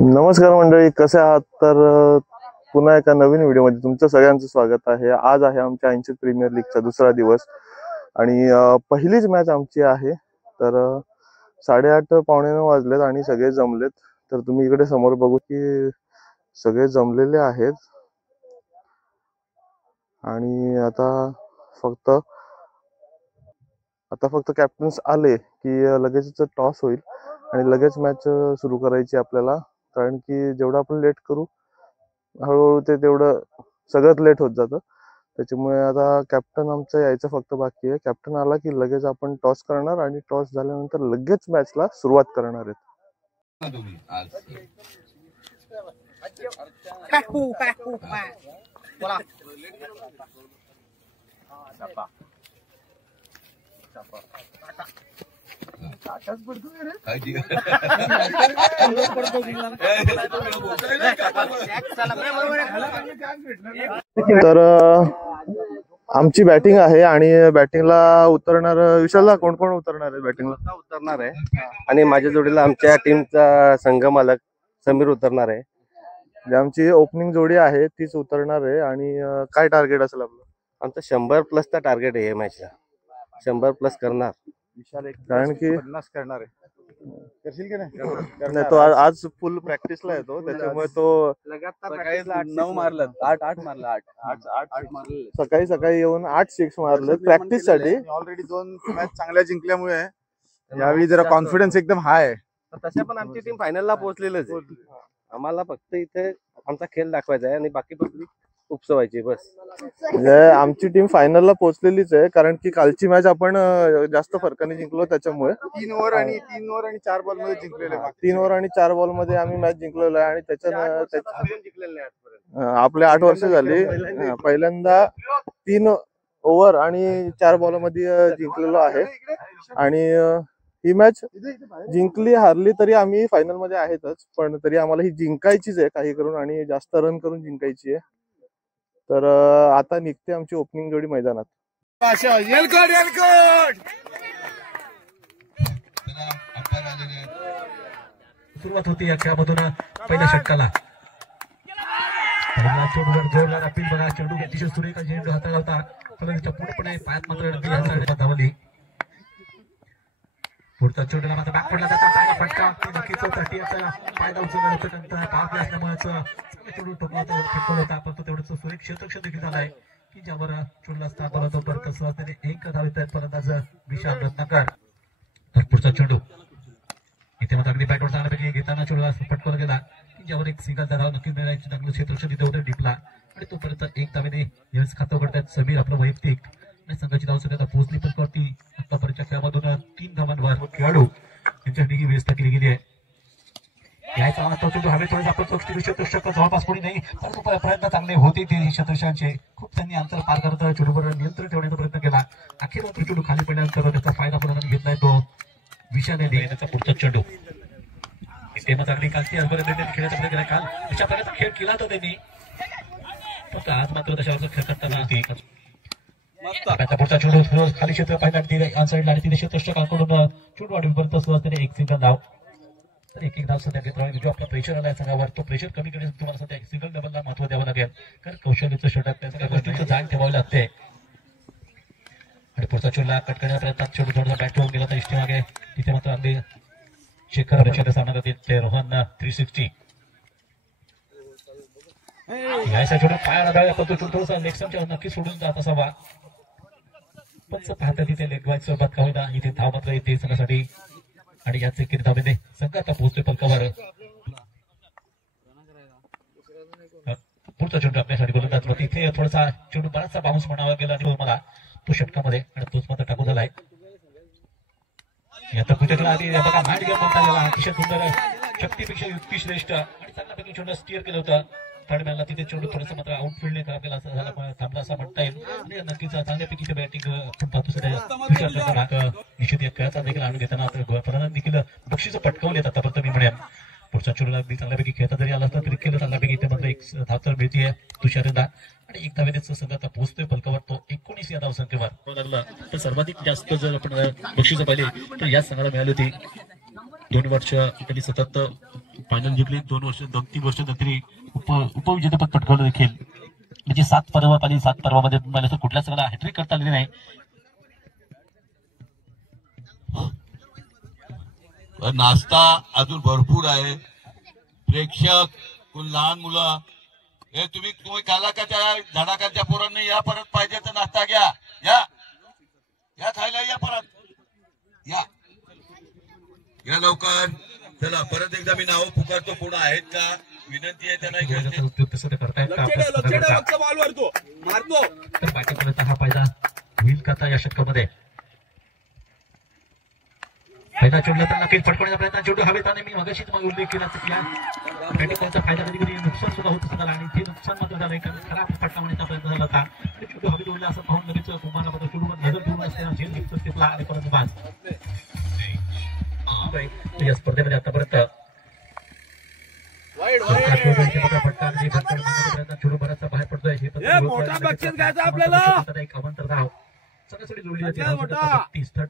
नमस्कार मंडळी, कसे आहात? तर पुन्हा एका नवीन व्हिडिओमध्ये तुमचं सगळ्यांचं स्वागत आहे. आज आहे आमच्या 80 प्रीमियर लीगचा दुसरा दिवस आणि पहिलीच मॅच आमची आहे. तर 8:30 पावणे 9 वाजलेत आणि सगळे जमलेत. तर तुम्ही इकडे समोर बघू की सगळे जमलेले आहेत आणि आता फक्त कॅप्टन्स आले की लगेच टॉस होईल आणि लगेच मॅच सुरू करायची आपल्याला. कारण की जेवढं आपण लेट करू हळूहळू ते तेवढं सगळंच लेट होत जातं. त्याच्यामुळे आता कॅप्टन आमचं यायचं फक्त बाकी आहे. कॅप्टन आला की लगेच आपण टॉस करणार आणि टॉस झाल्यानंतर लगेच मॅचला सुरुवात करणार आहेत. तर आमची बॅटिंग आहे आणि बॅटिंगला उतरणार विशालला कोण कोण उतरणार आहे? बॅटिंगला उतरणार आहे आणि माझ्या जोडीला आमच्या टीमचा संघ मालक समीर उतरणार आहे. म्हणजे आमची ओपनिंग जोडी आहे तीच उतरणार आहे. आणि काय टार्गेट असेल आपलं? आमचं 100+ टार्गेट आहे मॅचला. 100+ करणार. कारण की 50 करणार आहे. करशील की नाही, तो आज फुल प्रॅक्टिसला येतो, त्याच्यामुळे तो सकाळी 9 मारलं, 8 मारलं, 8 मारलं. सकाळी येऊन 8 6 मारले प्रॅक्टिस साठी. ऑलरेडी 2 मॅच चांगल्या जिंकल्यामुळे यावेळी जरा कॉन्फिडन्स एकदम हाय आहे. तशा पण आमची टीम फायनलला पोहोचलेलीच आहे. आम्हाला फक्त इथे आमचा खेळ दाखवायचा आहे आणि बाकी पब्लिक उपसवायची बस. म्हणजे आमची टीम फायनलला पोहोचलेलीच आहे, कारण की कालची मॅच आपण जास्त फरकाने जिंकलो. त्याच्यामुळे 3 ओव्हर आणि 4 बॉल मध्ये जिंकलेले. 3 ओव्हर आणि 4 बॉल मध्ये आम्ही मॅच जिंकलेलो आहे. आणि त्याच्यानं आपले 8 वर्ष झाली पहिल्यांदा 3 ओव्हर आणि 4 बॉल मध्ये जिंकलेलो आहे. आणि ही मॅच जिंकली हारली तरी आम्ही फायनल मध्ये आहेतच, पण तरी आम्हाला ही जिंकायचीच आहे काही करून आणि जास्त रन करून जिंकायची आहे. तर आता निघते आमची ओपनिंग जोडी मैदानात. सुरुवात होती या खेळामधून पहिल्या षटकाला. जोरदार अपील बघा. चेंडू अतिशय सुरेख चेंडू हाताळला होता, परंतु पूर्णपणे पायात मात्र धावली. पुढचा चेंडूला मात्र बॅक पडला जाता. चांगला फटका नक्कीच फायदा उचलला पावले असल्यामुळे चेंडू ठोकला होता, परंतु तेवढंच सुरेख क्षेत्ररक्षण देखील झालाय की ज्यावर चेंडूला स्थान आला होता. परत सहजतेने 1 धावित आहेत फलंदाज विशाल रत्नाकर. तर पुढचा चेंडू इथे मात्र अगदी बॅटवर चांगल्यापैकी घेताना चेंडूला पटकवला गेला की ज्यावर एक सिंगल धाव नक्कीच मिळायची. चांगलं क्षेत्ररक्षण तिथे होतं डिपला आणि तोपर्यंत 1 धावेने यावेळेस खातं उघडतात समीर आपलं वैयक्तिक. संघाची धाव सध्या पोहोचली पण करती. आतापर्यंतच्या खेळामधून 3 धावांवर खेळाडू यांच्यासाठी ही व्यवस्था केली गेली आहे. यायचा हवेतोडे आपण क्षेत्ररक्षक जवळपास कोणी नाही, परंतु प्रयत्न चांगले होते ते क्षेत्ररक्षकांचे. खूप त्यांनी अंतर पार करत चेंडूवर नियंत्रण ठेवण्याचा प्रयत्न केला. अखेर मात्र चेंडू खाली पडल्यानंतर त्याचा फायदा फलंदाज घेतलाय तो विशाल याने. त्याचा पुढचा चेंडू ते मात्र अगदी काल खेळायचा प्रयत्न केला. काल अशा प्रकारचा खेळ केला होता त्यांनी, फक्त आज मात्र तशावर खेळ करताना पुढचा चेंडू खाली क्षेत्र पाहिजे साईडला आणि तिथे क्षेत्ररक्षकांकडून चेंडू वाढवीपर्यंत सहजतेने 1 सिंगल धाव. तर 1 धाव सध्या घेतला. जो आपला प्रेशर आलाय संघावर तो प्रेशर कमी करण्यासाठी तुम्हाला सध्या सिंगल डबलला महत्व द्यावं लागेल, कारण कौशल्याचं षटक त्या सगळ्या गोष्टींचं जाण ठेवावं लागते. आणि पुढचा चेंडूला कट करण्याचा प्रयत्न चेंडू थोडासा बॅट ठेवून गेला तर इष्टी मागे. तिथे मात्र अगदी शेखर रक्षक सामना करते ते रोहन 360. याचा चेंडू पायाला धाव पण तो थोडासा लेगच्या नक्की सोडून जात असावा, पण पाहता तिथे लेग वाईज सोबत का होईना इथे धाव मात्र येते संघासाठी. आणि याचे किती धावेने संघ आता पोहोचतोय पलकावर. पुढचा चेंडू आपल्यासाठी गोलंदाज इथे थोडासा चेंडू बराचसा बाउन्स म्हणावा गेला आणि मला तो षटकामध्ये आणि तोच मात्र टाकू झालाय. आता पुढच्या आधी बघा माइंड गेम म्हणता गेला. अतिशय सुंदर शक्तीपेक्षा युक्ती श्रेष्ठ आणि चांगल्यापैकी चेंडू स्टिअर केलं होतं. थर्ड मॅनला तिथे चेंडू थोडंसं मात्र आउटफील्ड नाही करायला असं झाला थांबला असं म्हणता येईल. आणि नक्कीच चांगल्यापैकी ते बॅटिंग पाहतो सध्या निश्चित या खेळाचा देखील आणून घेताना फलंदाज देखील बक्षीस पटकावलेत आतापर्यंत मी म्हणेन. पुढचा चेंडूला अगदी चांगल्यापैकी खेळता जरी आला असता तरी केलं चांगल्यापैकी. इथे मात्र 1 धाव तर मिळतीये तुषारदा आणि 1 धावेनेच संघ आता पोहोचतोय पलकावर तो 19 या धावसंख्येवर. लागला तर सर्वाधिक जास्त जर आपण बक्षीस पाहिले तर याच संघाला मिळाली होती. 2 वर्ष त्यांनी सतत फायनल जिंकली 2-3 वर्ष नंतर उपविजेतेपद पटकावलं देखील. म्हणजे 7 पर्वात आणि 7 पर्वामध्ये मला कुठल्या संघाला हॅट्रिक करता आलेली नाही. नाश्ता अजून भरपूर आहे. प्रेक्षक लहान मुलं हे तुम्ही खाला का त्या झाडाखालच्या पोरांनी या परत पाहिजे तर नाश्ता घ्या. या खायला या परत या लवकर. चला परत एकदा मी नाव पुकारतो. कोण आहेत का विनंती आहे त्यांना उपयोग तसं करतायत का मारतो तर बाकीपर्यंत हा फायदा होईल का आता या षटकामध्ये. फायदा चोडला तर नक्कीच फटकवण्याचा प्रयत्न. चेंडू हवेत आणि मी मगाशीच उल्लेख केला की बॅटिंगचा फायदा कधी कधी नुकसान सुद्धा होत झाला आणि ते नुकसान मात्र झालं कारण खराब फटका होण्याचा प्रयत्न झाला होता. चेंडू हवेत उडला असं पाहून लगेच कुमारला पत्र चेंडूवर नजर ठेवून असताना झेल घेतलं स्टेपला आणि परत बाज. या स्पर्धेमध्ये आतापर्यंत फटका चेंडू बराचसा बाहेर पडतोय. आपल्याला एक अवंतर धाव सगळ्यासाठी जोडली जाते. 32 रन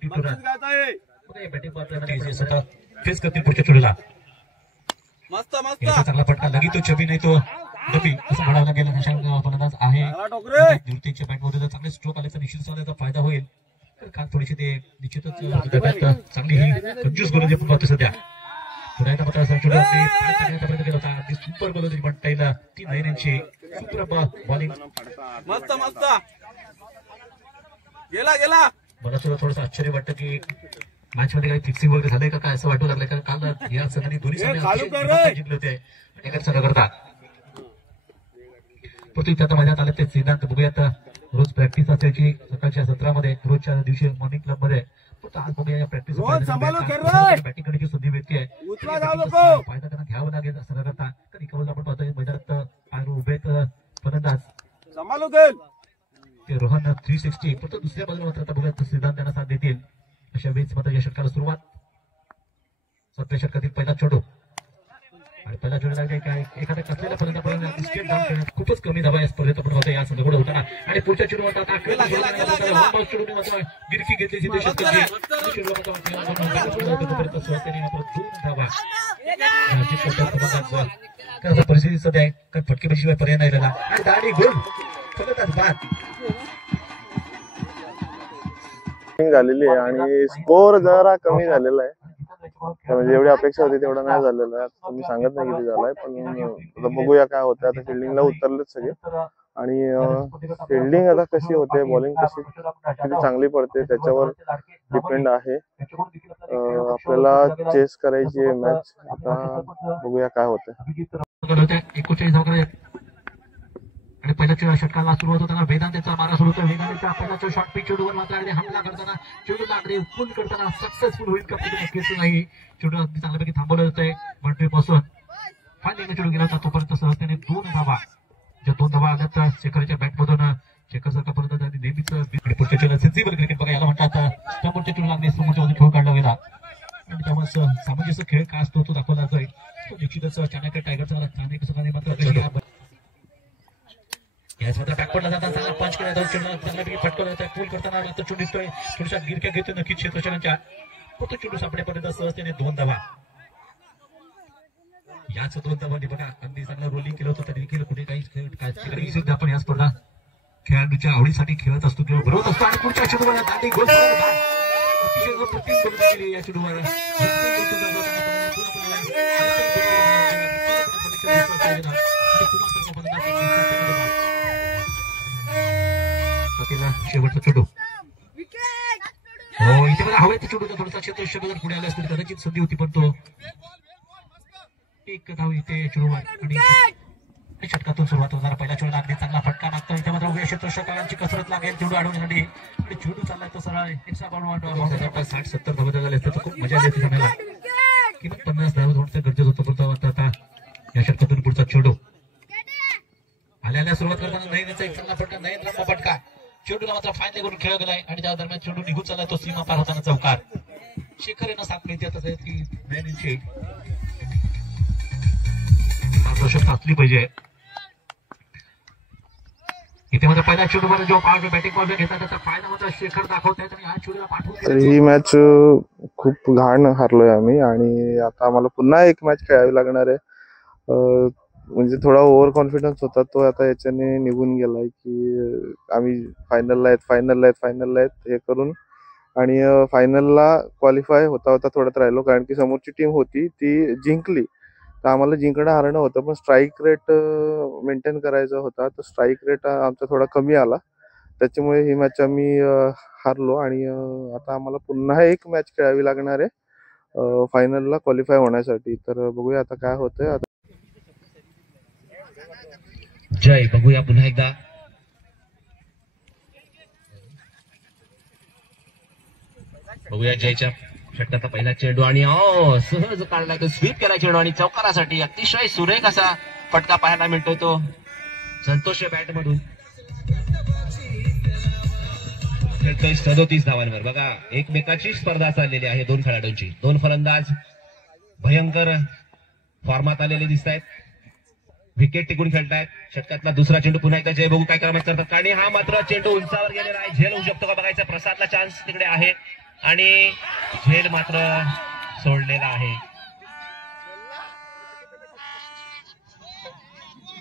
बॅटिंग फेस करतील पुढच्या चेंडूला. चांगला फटका लगेच तो छबी नाही तो डबी असं म्हणावं गेलं. फलंदाज आहे निवृत्तीच्या बॅटमध्ये चांगले स्ट्रोक आले तर निश्चित चांगल्याचा फायदा होईल. काल थोडीशी ते निश्चितच चांगली ही कंजूस गोलंदाजी आपण पाहतो सध्या. पुन्हा एकदा मात्र प्रयत्न केला होता. अगदी सुपर गोलंदाजी म्हणता येईल. 3 महिन्यांची सुपर बॉलिंग मस्त गेला. मला सुद्धा थोडंसं आश्चर्य वाटतं की मॅच मध्ये काही फिक्सिंग वगैरे झालंय का काय असं वाटू लागलं. कारण काल या संघाने दोन्ही जिंकले होते एकाच संघाकरता. परंतु त्या मैदानात आले ते सिद्धांत बघूयात. रोज प्रॅक्टिस असायची सकाळच्या सत्रामध्ये रोजच्या दिवशी मॉर्निंग क्लब मध्ये. आज बघूया या प्रॅक्टिस बॅटिंग करण्याची संधी मिळते आहे. फायदा त्यांना घ्यावा लागेल असं करता. कधी कवच आपण पाहतोय मैदानात उभे फलंदाज रोहन 360. परंतु दुसऱ्या बाजूला मात्र आता बघूयात सिद्धांत त्यांना साथ देतील. अशा वेळेस मात्र या षटकाला सुरुवात. 7व्या षटकातील पहिला चेंडू आणि पहिला चेंडू लागले काय एखाद्या कसलेल्या फलंदाज स्टेट डाऊन करण्यात खूपच कमी धावा या स्पर्धेत आपण होता या संघाकडे होताना. आणि पुढच्या चेंडूवर गिरकी घेतली परिस्थिती सध्या आहे. कारण फटकेबाजीशिवाय पर्याय नाही राहिला आणि दाढी गोल फलंदाज बाद झालेली आहे आणि स्कोर जरा कमी झालेला आहे. म्हणजे एवढी अपेक्षा होती तेवढा नाही झालेला आहे. तुम्ही सांगत नाही किती झालाय पण आता बघूया काय होतं. आता फिल्डिंगला उतरलेच सगळे आणि फिल्डिंग आता कशी होते बॉलिंग कशी किती चांगली पडते त्याच्यावर डिपेंड आहे. आपल्याला चेस करायची आहे मॅच. आता बघूया काय होतं. 41 आणि पहिल्या षटकाला सुरुवात होताना वेदांतचा मारा सुरू होतो. वेदांतचा पहिला शॉट पिच चेंडूवर मात्र हमला करताना चेंडूला अगदी उचलून करताना सक्सेसफुल होईल का नक्कीच नाही. चेंडू अगदी चांगल्यापैकी थांबवलं जातंय बाउंड्री पासून. फायनल चेंडू गेला होता तोपर्यंत सहजतेने 2 धावा. ज्या 2 धावा आल्या तर शेखरच्या बॅटमधून शेखर सारखा पर्यंत नेहमीच पुढच्या चेंडूला सेन्सिबल क्रिकेट बघा याला म्हणतात. त्यामुळे चेंडूला अगदी समोरच्या खेळ काढला गेला आणि त्यामुळे सामंजस्य खेळ काय असतो तो दाखवला जाईल. तो निश्चितच चाणक्य टायगरचा काने मात्र याच मात्र बॅकवर्डला जाताना चांगला पंच केला जातो. चेंडूला चांगल्यापैकी फटकवला जातो. पूल करताना मात्र चेंडू दिसतोय थोड्याशा गिरक्या घेतो नक्कीच क्षेत्ररक्षकांच्या. तो चेंडू सापडेपर्यंत सहजतेने 2 धावा. याच 2 धावांनी बघा अगदी चांगलं रोलिंग केलं होतं तरी देखील कुठे काही सुद्धा आपण या स्पर्धा खेळाडूच्या आवडीसाठी खेळत असतो किंवा बरोबर असतो. आणि पुढच्या चेंडूवर दांडी गोल अतिशय प्रतिम गोल केली या चेंडूवर. शेवटचा चेंडू हो इथे मला हवाय चेंडूचा थोडासा क्षेत्ररक्षक पुढे आला असतो कदाचित संधी होती पण तो एक धाव इथे चेंडूवर आणि षटकातून सुरुवात होणार. पहिला चेंडू अगदी चांगला फटका लागतो. इथे मात्र उभ्या क्षेत्ररक्षकांची कसरत लागेल चेंडू अडवण्यासाठी आणि चेंडू चाललाय तो सरळ 60-70 धावा झाले असते तर खूप मजा आली असते सामन्याला. किमान 50 धावा होण्याचं गरजेचं होतं. परंतु आता या षटकातून पुढचा चेंडू आल्याला सुरुवात करताना नयनचा एक चांगला फटका. नयन लंबा फटका चेंडूला मात्र फायनल करून खेळला गेलाय आणि त्या दरम्यान चेंडू निघून चालला तो सीमा पार होताना चौकार. शेखर यांना 7 मिळते आता ती नयनची आवश्यकता असली पाहिजे. इथे मात्र पहिला चेंडूवर जो बॅटिंग बॉल घेतात त्याचा फायदा मात्र शेखर दाखवत आहेत आणि हा चेंडूला पाठवून ही मॅच खूप घाण हारलोय आम्ही आणि आता आम्हाला पुन्हा एक मॅच खेळावी लागणार आहे. म्हणजे थोडा ओव्हर कॉन्फिडन्स होता तो आता याच्याने निघून गेलाय की आम्ही फायनलला आहेत हे करून आणि फायनलला क्वालिफाय होता होता थोड्यात राहिलो कारण की समोरची टीम होती ती जिंकली तर आम्हाला जिंकणं हारणं होतं पण स्ट्राईक रेट मेंटेन करायचा होता तर स्ट्राईक रेट आमचा थोडा कमी आला त्याच्यामुळे ही मॅच आम्ही हारलो आणि आता आम्हाला पुन्हा एक मॅच खेळावी लागणार आहे फायनलला क्वालिफाय होण्यासाठी. तर बघूया आता काय होतंय. आता जय बघूया पुन्हा एकदा बघूया जयच्या षटकाचा पहिला चेंडू आणि सहज काढलाय तो स्वीप केला चेंडू आणि चौकारासाठी अतिशय सुरेख असा फटका पाहायला मिळतोय तो संतोष बॅट मधून खेळतोय 37 धावांवर. बघा एकमेकाची स्पर्धा चाललेली आहे दोन खेळाडूंची. दोन फलंदाज भयंकर फॉर्मात आलेले दिसत आहेत. विकेट टिकून खेळतायत. षटकातला दुसरा चेंडू पुन्हा एकदा जय बघू काय करायचं करतात आणि हा मात्र चेंडू उंचावर गेलेला आहे. झेल होऊ शकतो का बघायचं. प्रसादला चान्स तिकडे आहे आणि झेल मात्र सोडलेला आहे.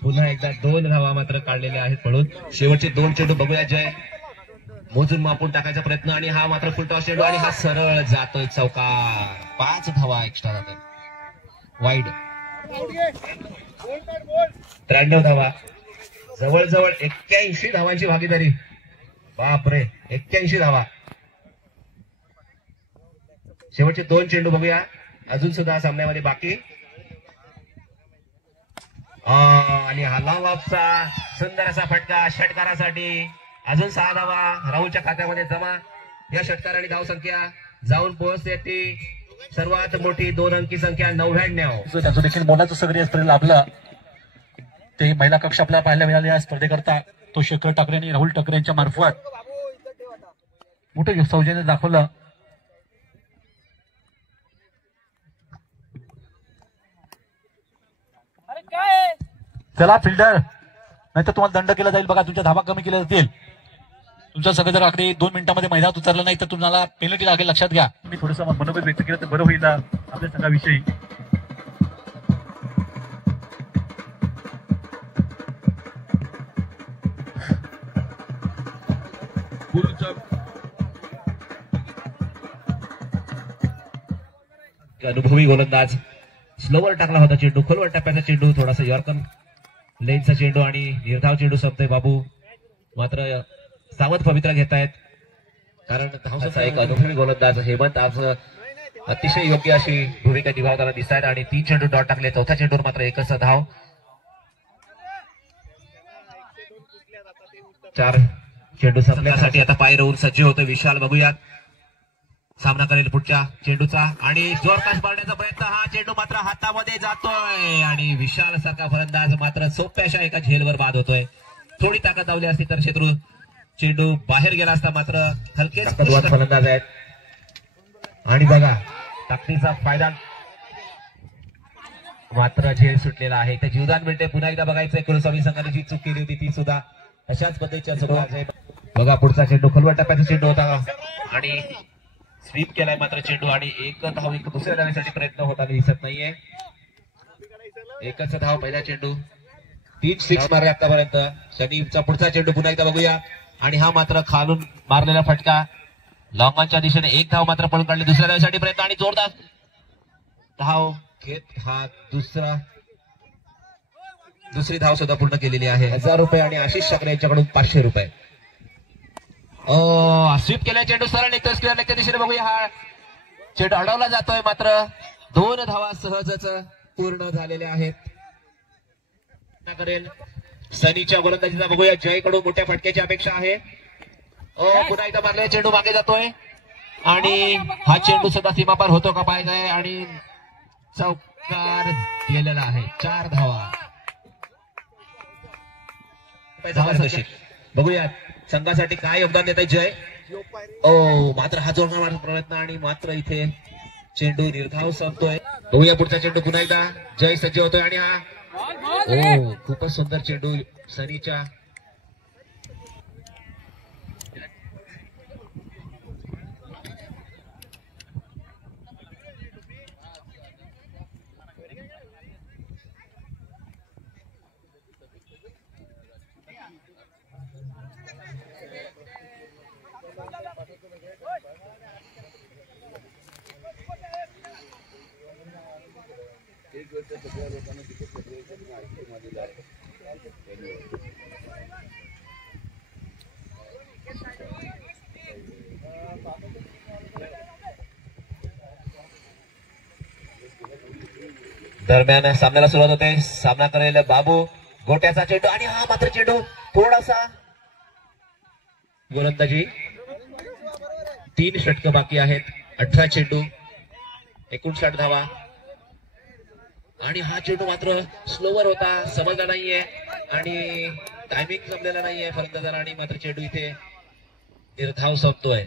पुन्हा एकदा 2 धावा मात्र काढलेल्या आहेत पळून. शेवटचे 2 चेंडू बघूया जय मोजून मापून टाकायचा प्रयत्न आणि हा मात्र फुलटॉस चेंडू आणि हा सरळ जातोय चौकार. 5 धावा एक्स्ट्रा जातात वाईड. 93 धावा जवळजवळ 81 धावांची भागीदारी. बापरे 81 धावा. शेवटचे 2 चेंडू बघूया अजून सुद्धा सामन्यामध्ये बाकी आणि हा लॉंग ऑफचा सुंदर असा फटका षटकारासाठी. अजून 6 धावा राहुलच्या खात्यामध्ये जमा. या षटकाराने धाव संख्या जाऊन पोहोचते ती सर्वात मोठी 2 अंकी संख्या 99. त्यांचं देखील मोलाचं सहकार्य यास्पर्धेत लाभलं. ते महिला कक्ष आपल्याला पाहायला मिळाले या स्पर्धेकरता. तो शेखर ठाकरे आणि राहुल ठाकरे यांच्या मार्फत मोठं सौजन्य दाखवलं. चला फिल्डर नाहीतर तुम्हाला दंड केला जाईल. बघा तुमच्या धावा कमी केल्या जातील. तुमचं सगळं जर अगदी 2 मिनिटांमध्ये मैदानात उतरलं नाही तर तुम्हाला पेनल्टी लागेल. लक्षात घ्या. मी थोडंसं मनोगत व्यक्त केलं तर बरं होईल आपल्या संघाविषयी. अनुभवी गोलंदाज स्लोवर टाकला होता चेंडू. खोलवर टप्प्याचा चेंडू थोडासा यॉर्कर लेनचा चेंडू आणि निर्धाव चेंडू संपतोय. बाबू मात्र सावध पवित्रा घेतायत कारण धावसा एक अनुभवी गोलंदाज हेमंत आज अतिशय योग्य अशी भूमिका निभावताना दिसत आहेत आणि 3 चेंडू डॉट टाकले. चौथ्या चेंडूवर मात्र एकच धाव. 4 चेंडू संपण्यासाठी आता पाय रोवून सज्ज होतो विशाल. बघूयात सामना करेल पुढच्या चेंडूचा आणि जोरदार मारण्याचा प्रयत्न. हा चेंडू मात्र हातामध्ये जातोय आणि विशाल सारखा फलंदाज मात्र सोप्याशा एका झेलवर बाद होतोय. थोडी ताकद लावली असती तर शत्रू चेंडू बाहेर गेला असता. मात्र हलकेच फलंदाज आहेत आणि बघा ताकदीचा फायदा मात्र झेल सुटलेला आहे. त्या जीवदान मिळते. पुन्हा एकदा बघायचंय कुलस्वामी संघाने जी चूक केली होती ती सुद्धा अशाच पद्धतीच्या चुका. बघा पुढचा चेंडू खोलवर टप्प्याचा चेंडू होता आणि स्वीप केलाय मात्र चेंडू आणि एक धाव दुसऱ्या धावेसाठी प्रयत्न होताना दिसत नाहीये. एकच धाव पहिला चेंडू. 3 सिक्स मारले आतापर्यंत. शनीचा पुढचा चेंडू पुन्हा एकदा बघूया आणि हा मात्र खालून मारलेला फटका. लॉंगॉनच्या दिशेने एक धाव मात्र पळून काढली. दुसऱ्या धावेसाठी प्रयत्न आणि जोरदार धाव घेत हा दुसरी धाव सुद्धा पूर्ण केलेली आहे. 1000 रुपये आणि आशिष ठाकरे यांच्याकडून 500 रुपये. स्वीप केलाय चेंडू सरळ निघतोय स्क्वेअर लेगच्या दिशेने. बघूया हा चेंडू अडवला जातोय मात्र 2 धावा सहजच पूर्ण झालेल्या आहेत. करेल सनीच्या गोलंदाजीचा बघूया. जयकडून मोठ्या फटक्याची अपेक्षा आहे. पुन्हा एकदा मारलेला चेंडू मागे जातोय आणि हा चेंडू सुद्धा सीमापार होतो का पाहिजे आणि चौकार गेलेला आहे. 4 धावा. बघूया संघासाठी काय योगदान देत आहे जय. मात्र हा जोरदार प्रयत्न आणि मात्र इथे चेंडू निर्धाव संपतोय. बघूया पुढचा चेंडू पुन्हा एकदा जय सज्ज होतोय आणि हा खूपच सुंदर चेंडू सनीच्या दरम्यान सामन्याला सुरुवात होते. सामना करेल बाबू. गोट्याचा चेंडू आणि हा मात्र चेंडू थोडासा गोलंदाजी. 3 षटकं बाकी आहेत. 18 चेंडू 59 धावा आणि हा चेंडू मात्र स्लोवर होता, समजला नाहीये आणि टायमिंग जमलेला नाहीये फलंदाजाला आणि मात्र चेंडू इथे निर्धाव संपतोय.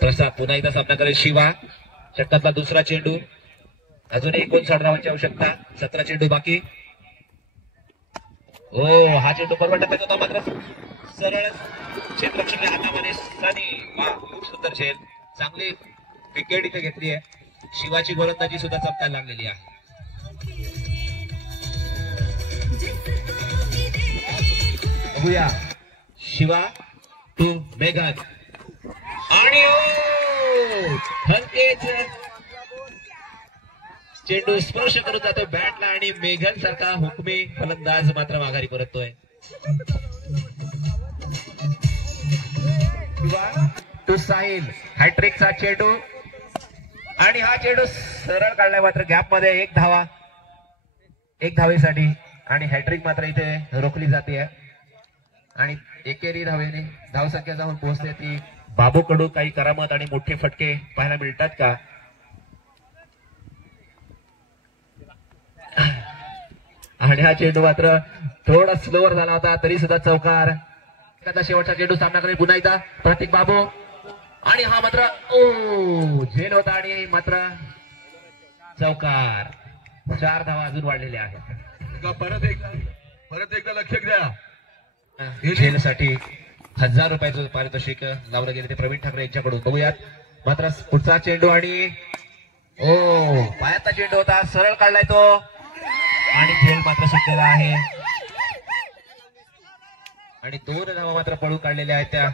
प्रसाद पुन्हा एकदा सामना करेल शिवा. षटकातला दुसरा चेंडू. अजून 59 धावांची आवश्यकता. 17 चेंडू बाकी. ओ हा चेंडू बरोबर टप्प्यात होता मात्र सरळ क्षेत्ररक्षक हातामध्ये सनी. खूप सुंदर झेल. चांगली विकेट इथे घेतली आहे. शिवाची गोलंदाजी सुद्धा चमकायला लागलेली आहे. बघूया शिवा टू मेघन आणि हलकेच चेंडू स्पर्श करून जातो बॅटला आणि मेघन सारखा हुकमी फलंदाज मात्र माघारी परततोय. टू साहिल. हॅट्रिकचा चेंडू आणि हा चेंडू सरळ काढलाय मात्र गॅप मध्ये 1 धावा. 1 धावेसाठी आणि हॅट्रिक मात्र इथे रोखली जाते आणि एकेरी धावेने धावसंख्या जाऊन पोहोचते ती बाबू कडू. काही करामत आणि मोठे फटके पाहायला मिळतात का? आणि हा चेंडू मात्र थोडा स्लोवर झाला होता तरी सुद्धा चौकार. शेवटचा चेंडू सामना करेल पुन्हा एकदा प्रतीक बाबू आणि हा मात्र झेल होता आणि मात्र चौकार. 4 धावा अजून वाढलेल्या आहेत. परत एकदा लक्ष द्या. झेलसाठी 1000 रुपयाचं पारितोषिक लावलं गेले ते प्रवीण ठाकरे यांच्याकडून. बघूयात मात्र पुढचा चेंडू आणि पायाचा चेंडू होता, सरळ काढलाय तो आणि झेल मात्र सुटलेला आहे आणि 2 धावा मात्र पळून काढलेल्या आहेत त्या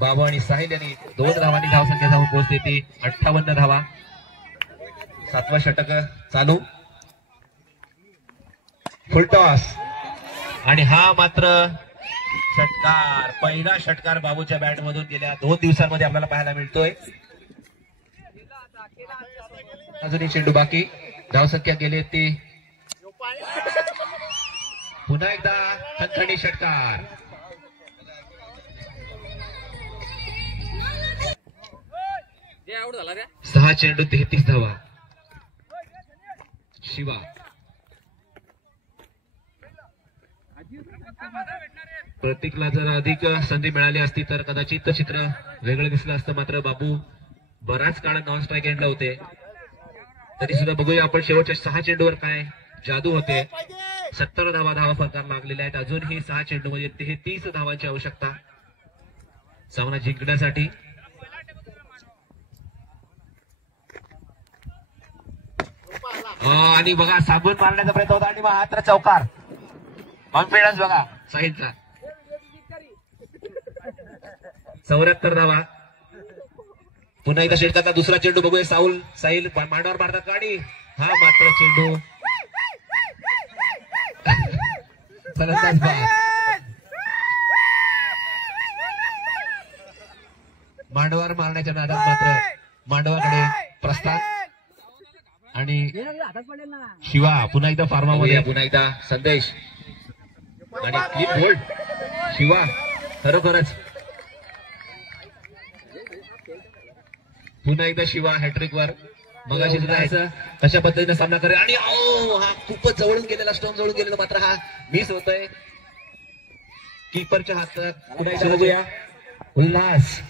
बाबू आणि साहिल यांनी. 2 धावांनी धावसंख्या जाऊन पोहोचते ती 58 धावा. 7वं षटक चालू. फुलटॉस आणि हा मात्र षटकार. पहिला षटकार बाबूच्या बॅट मधून गेल्या 2 दिवसांमध्ये आपल्याला पाहायला मिळतोय. अजूनही चेंडू बाकी. धावसंख्या गेली ती. पुन्हा एकदा खणखणी षटकार. सहा चेंडू 33 धावा. शिवा प्रतीकला जर अधिक संधी मिळाली असती तर कदाचित चित्र वेगळं दिसलं असतं. मात्र बाबू बराच काळ नॉन स्ट्राईक एंडला होते. तरी सुद्धा बघूया आपण शेवटच्या 6 चेंडूवर काय जादू होते. 70 धावा फरकार लागलेल्या आहेत. अजूनही 6 चेंडू म्हणजे 33 धावांची आवश्यकता सामना जिंकण्यासाठी. आणि बघा सांगून मारण्याचा प्रयत्न होता आणि मात्र चौकार. कॉन्फिडन्स बघा साहिलचा. 74 धावा. पुन्हा एकदा षटकाचा दुसरा चेंडू बघूया. साहिल मांडावर मारतात गाडी. हा मात्र चेंडू फलंदाज मांडवावर मारण्याच्या नादात मात्र मांडवाकडे प्रस्थान आणि शिवा पुन्हा एकदा फार्मामध्ये. पुन्हा एकदा संदेश आणि क्लीन बोल्ड. शिवा खरोखरच पुन्हा एकदा शिवा हॅट्रिक वर. मगाशी सुद्धा कशा पद्धतीने सामना करेल आणि हा खूपच जवळून गेलेला स्टोन जवळून गेलेला मात्र हा मिस होतोय कीपरच्या हातात. पुन्हा एकदा बघूया उल्हास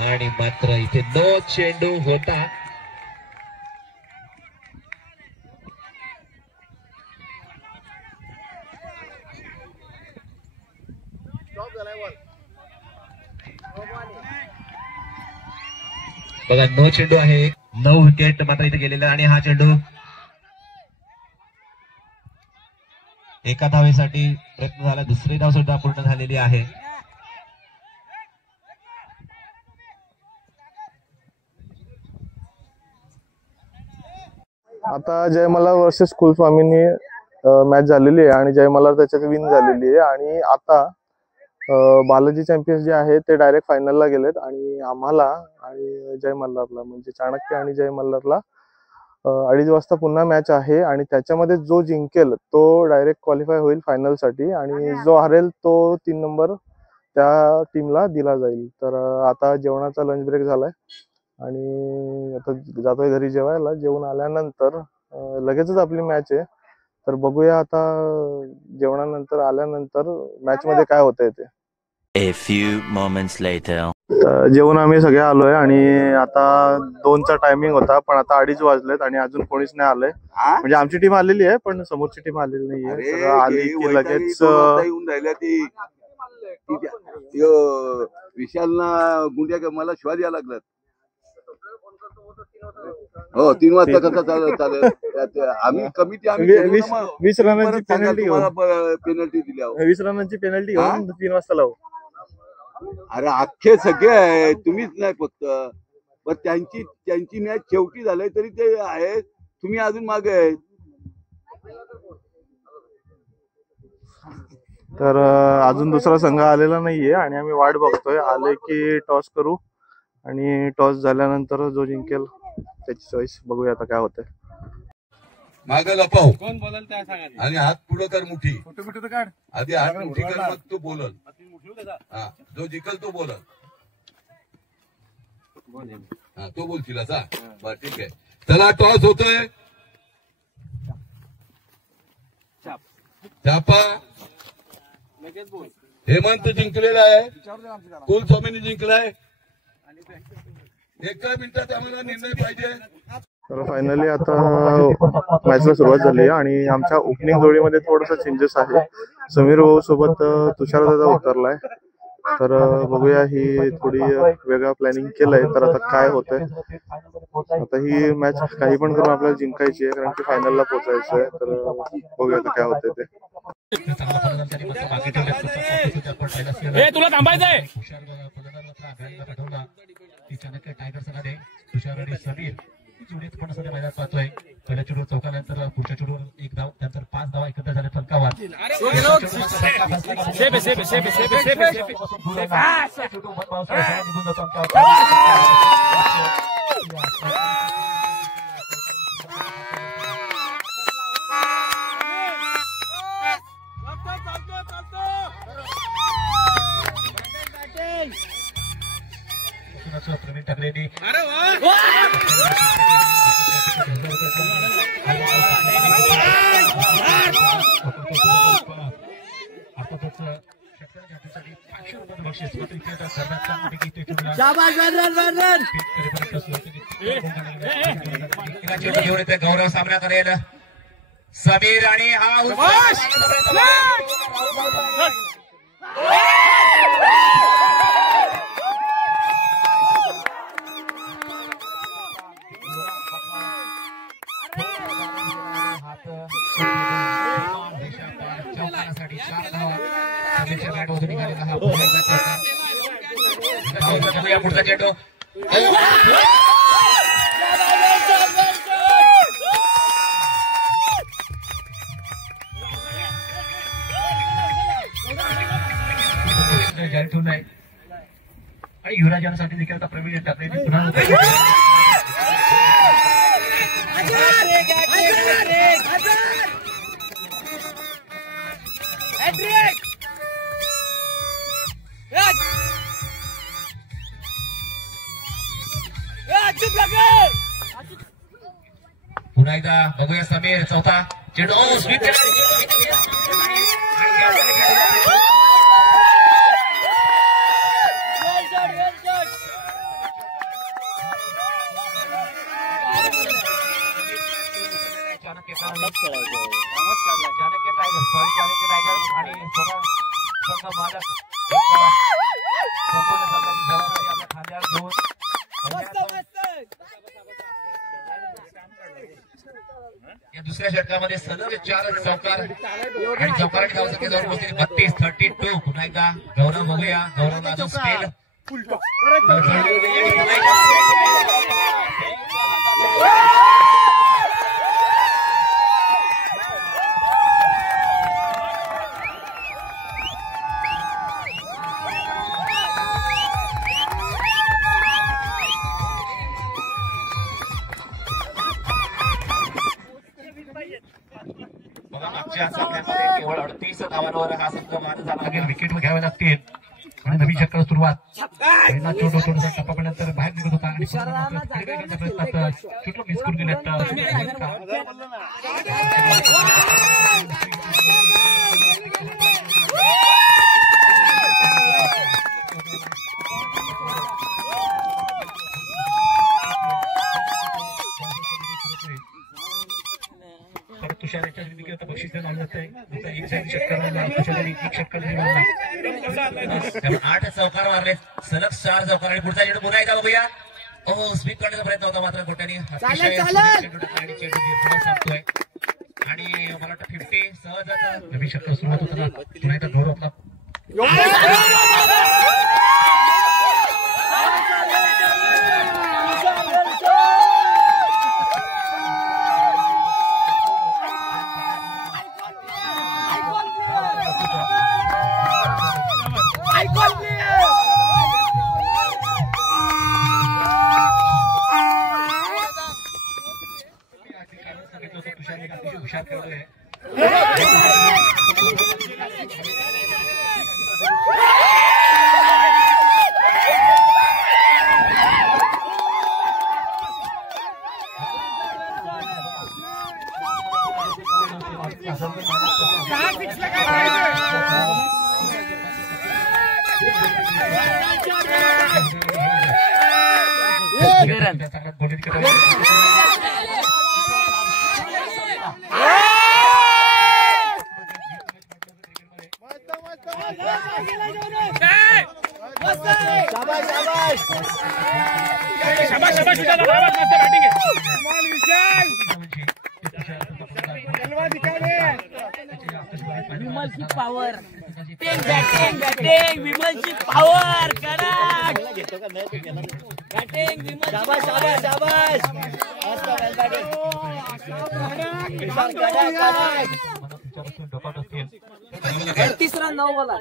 आणि मात्र इथे 9 चेंडू होता. बघा 9 चेंडू आहे. 9 विकेट मात्र इथे गेलेला आणि हा चेंडू एका धावेसाठी प्रयत्न झाला, दुसरी धाव सुद्धा पूर्ण झालेली आहे. आता जय मल्हार वर्सेस कुलस्वामीनी मॅच झालेली आहे आणि जय मल्हार त्याच्यात विन झालेली आहे. आणि आता बालाजी चॅम्पियन्स जे आहे ते डायरेक्ट फायनलला गेलेत आणि आम्हाला आणि जय मल्हारला म्हणजे चाणक्य आणि जय मल्हारला 2:30 वाजता पुन्हा मॅच आहे आणि त्याच्यामध्ये जो जिंकेल तो डायरेक्ट क्वालिफाय होईल फायनलसाठी आणि जो हरेल तो 3 नंबर त्या टीमला दिला जाईल. तर आता जेवणाचा लंच ब्रेक झालाय आणि आता जातोय घरी जेवायला. जेवण आल्यानंतर लगेचच आपली मॅच आहे. तर बघूया आता जेवणानंतर आल्यानंतर मॅच मध्ये काय होतंय ते. A few moments later. जेवण आम्ही सगळे आलोय आणि आता 2चा टायमिंग होता पण आता 2:30 वाजलेत आणि अजून कोणीच नाही आलंय. म्हणजे आमची टीम आलेली आहे पण समोरची टीम आलेली नाहीये. तर आली की लगेच येऊन राहिल्या ती विशालना गुंड्या मला शिवाय द्यायला लागलात. हो 3 वाजता कसं चालेल. आम्ही कमिटी 20 रनांची पेनल्टी दिली. 20 रनांची पेनल्टी घेऊन 3 वाजता लावू. अरे अख्खे सगळे आहे, तुम्हीच नाही फक्त. पण त्यांची मॅच शेवटी झाली तरी ते आहे, तुम्ही अजून मागे आहे. तर अजून दुसरा संघ आलेला नाहीये आणि आम्ही वाट बघतोय. आले की टॉस करू आणि टॉस झाल्यानंतर जो जिंकेल त्याची चॉईस. बघूया आता काय होतंय. माग लपव कोण बोलल त्या सांगा आणि हात पुढे कर मुठी. आधी हात मुठी कर मग तू बोलल. हा जो जिंकल तो बोलल. हा तो बोलशील असा. बरं ठीक आहे. चला टॉस होतोय. छापा हेमंत जिंकलेला आहे. कुलस्वामीने जिंकलाय. एका मिनिटात आम्हाला निर्णय पाहिजे. तर फायनली आता मॅचला सुरुवात झाली आहे आणि आमच्या ओपनिंग जोडीमध्ये थोडासा चेंजेस आहे. समीर भाऊ सोबत तुषार दादा उतरलाय. तर बघूया ही थोडी वेगळा प्लॅनिंग केलंय. तर आता काय होतंय. आता ही मॅच काही पण करून आपल्याला जिंकायची आहे कारण की फायनलला पोहोचायचं आहे. तर बघूया आता काय होतंय ते. तुला थांबायचंय. चाणक्य टायगर्समध्ये तुषार आणि समीर जोडीत पण सध्या मैदानात पाहतोय. पहिल्या चेंडूवर चौकानंतर पुढच्या चेंडूवर 1 धाव, त्यानंतर 5 धावा एकत्र झाले फलकावर. प्रवीण ठाकरेंनी गौरव सामना करेल समीर आणि हा पुढचा चेंडू जाहीर ठेवून आहे आणि युवराजांसाठी देखील आता प्रवीण ठाकरे पुन्हा पुन्हा एकदा बघूया समीर चौथा चेंडू स्वीप चाणक्य टायगर्स आणि संघ मालक संपूर्ण संघाची जबाबदारी आपल्या खांद्यावर घेऊन या दुसऱ्या षटकामध्ये सलग 4 चौकार आणि चौकाराची धावसंख्या जवळ पोहोचली 32 पुन्हा एकदा गौरव बघूया. गौरव अजून स्पेल मागच्या सामन्यामध्ये केवळ 38 धावांवर हा संघ बाद झाला. मागील विकेट घ्यावे लागतील आणि नवीन षटकाला सुरुवात. पहिला चेंडू थोडासा टप्पा पडल्यानंतर बाहेर निघत होता आणि प्रयत्नात चुटलं मिस करून दिलेत. तुषार याच्या आता बक्षीस देण्यात जात आहे. 8 चौकार मारले सलग 4 चौकार आणि पुढचा चेंडू पुन्हा एकदा बघूया. स्पीक करण्याचा प्रयत्न होता मात्र गोट्याने सांगतोय आणि मला वाटतं 50 सहज नवीन षटक सुरुवात होताना पुन्हा एकदा गौरव आपला हुशार खेळाडू आहे. विमलची पॉवर बॅटिंग विमलची पॉवर कडक बॅटिंग विमल शाबाश शाबाश शाबाश मस्त वेल बॅटिंग तिसरा 9 बोला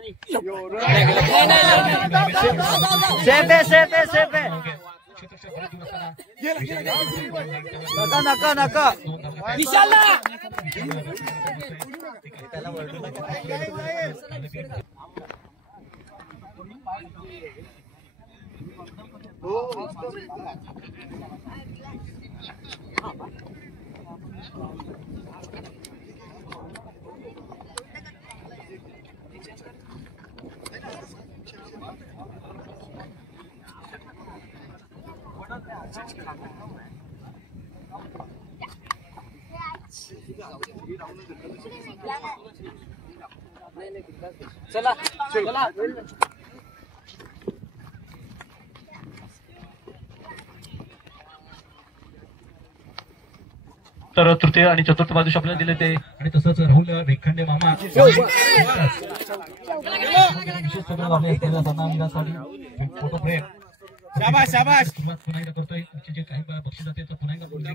सेफ आहे नका विशाला चला चला तर तृतीय आणि चतुर्थ बाजूस आपल्याला दिले ते आणि तसंच राहुल रेखंडे मामा फोटो फ्रेम शाबाश शाबाश सुरुवात पुन्हा एकदा करतोय. जे काही बक्षीस जाते तर पुन्हा एकदा पुढे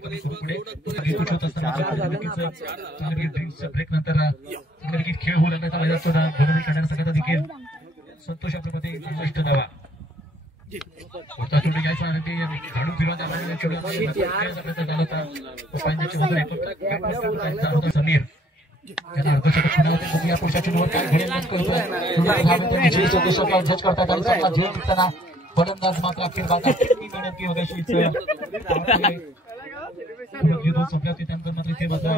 ब्रेक नंतर विकेट खेळ होऊ लागण्याचा मैदान करण्याचा सगळ्यात देखील संतोष आपल्यामध्ये इष्ट द्यावा. पुढचा चेंडू घ्यायचा आणि ते झाडू फिरवून समीर त्यांना अर्धशतक बघूया पुढच्या चेंडूवर काय घडेल जज करतात आणि झेल निघताना फलंदाज मात्र अखेर बाजार संपल्या होती त्यानंतर मात्र इथे मात्र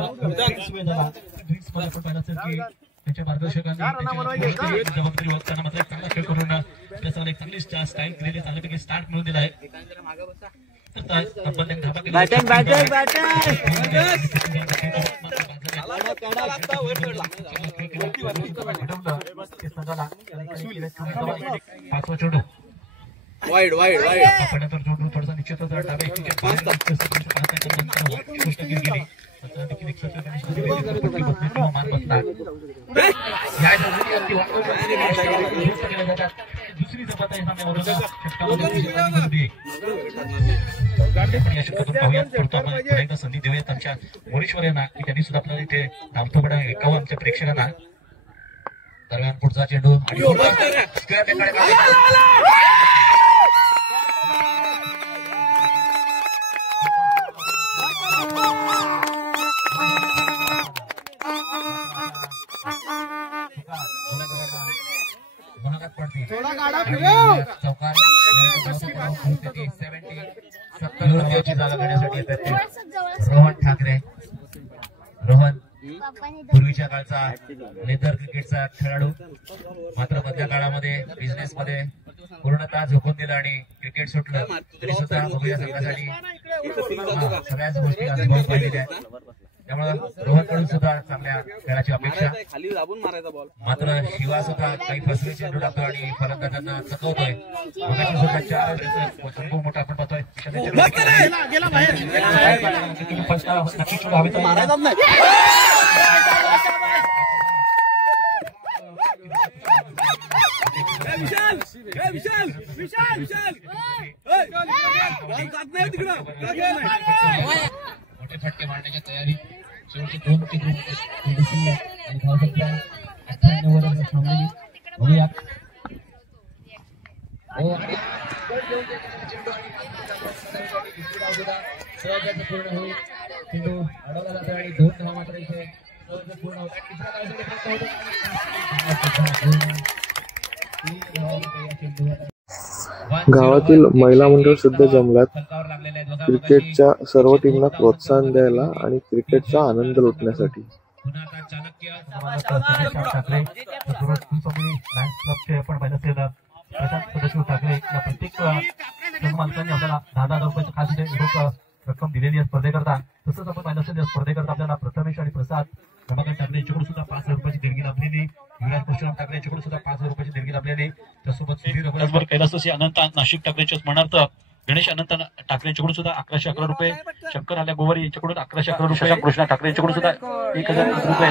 वेळ झाला. ड्रिंक्स मध्ये आपण पाहिलं असेल की त्यांच्या मार्गदर्शकांनी जबाबदारी वागताना मात्र चांगला खेळ करून त्याचा एक चांगली स्टाईल दिलेली चांगल्यापैकी स्टार्ट मिळून दिला आहे. तब्बल 10 पाचवा चेंडू वाईड आपण तर जोडून थोडासा निश्चितच डाव्या गोष्ट गेली त्याचा देखील एक सत्र गणेश किंवा मान बसतात. या दोघांनी अगदी दुरुस्त केल्या जातात. दुसरी झपाट आहे सामन्यावरून षटकामध्ये या षटकातून पाहूया. परंतु आपण पुन्हा एकदा संधी देऊया त्यांच्या मोरेश्वर यांना की त्यांनी सुद्धा आपल्याला इथे धावतोबडा ऐकावं आमच्या प्रेक्षकांना. दरम्यान पुढचा चेंडू आणि जागा घेण्यासाठी रोहन ठाकरे. रोहन पूर्वीच्या काळचा लेदर क्रिकेटचा खेळाडू, मात्र मधल्या काळामध्ये बिझनेस मध्ये पूर्णतः झोकून दिलं आणि क्रिकेट सुटलं तरी सुद्धा बघूया संघासाठी सगळ्याच गोष्टी अनुभव पाहिलेल्या आहेत. त्यामुळे रोहनकडून सुद्धा चांगल्या खेळाची अपेक्षा. मात्र शिवा सुद्धा काही फसवे चेंडू टाकतो आणि फलंदाजांना चकवतोय. सुद्धा 4 मोठा आपण पाहतोय. मोठे फटके मारण्याच्या तयारी. शेवटचे 2-3 आणि धावसंख्या 98 थांबलेली. बघूया सहज पूर्ण होईल. चेंडू अडवला जातो आणि 2 धावा मात्र इथे सहज पूर्ण होतात. गावातील महिला मंडळ सुद्धा जमल्यात क्रिकेटच्या सर्व टीमला प्रोत्साहन द्यायला आणि क्रिकेटचा आनंद लुटण्यासाठी. ठाकरे या प्रत्येक मालकांनी आपल्याला 10,000 रुपयाची खास रक्कम दिलेली आहे स्पर्धेकरता. तसंच आपण पाहिलं असेल या स्पर्धेकरता आपल्याला प्रथमेश आणि प्रसाद रमाकांत ठाकरे यांच्याकडून सुद्धा 5,000 रुपयाची देणगी लाभलेली. युवराज परशुराम ठाकरे यांच्याकडून सुद्धा 5,000 रुपयाची देणगी लाभलेली. त्यासोबत कैलासवासी अनंत नाशिक ठाकरेच्या स्मरणार्थ गणेश अनंत ठाकरे यांच्याकडून सुद्धा 1111 रुपये. शंकर आल्या गोवारी यांच्याकडून 1111 रुपये. कृष्णा ठाकरे यांच्याकडून सुद्धा 1,001 रुपये.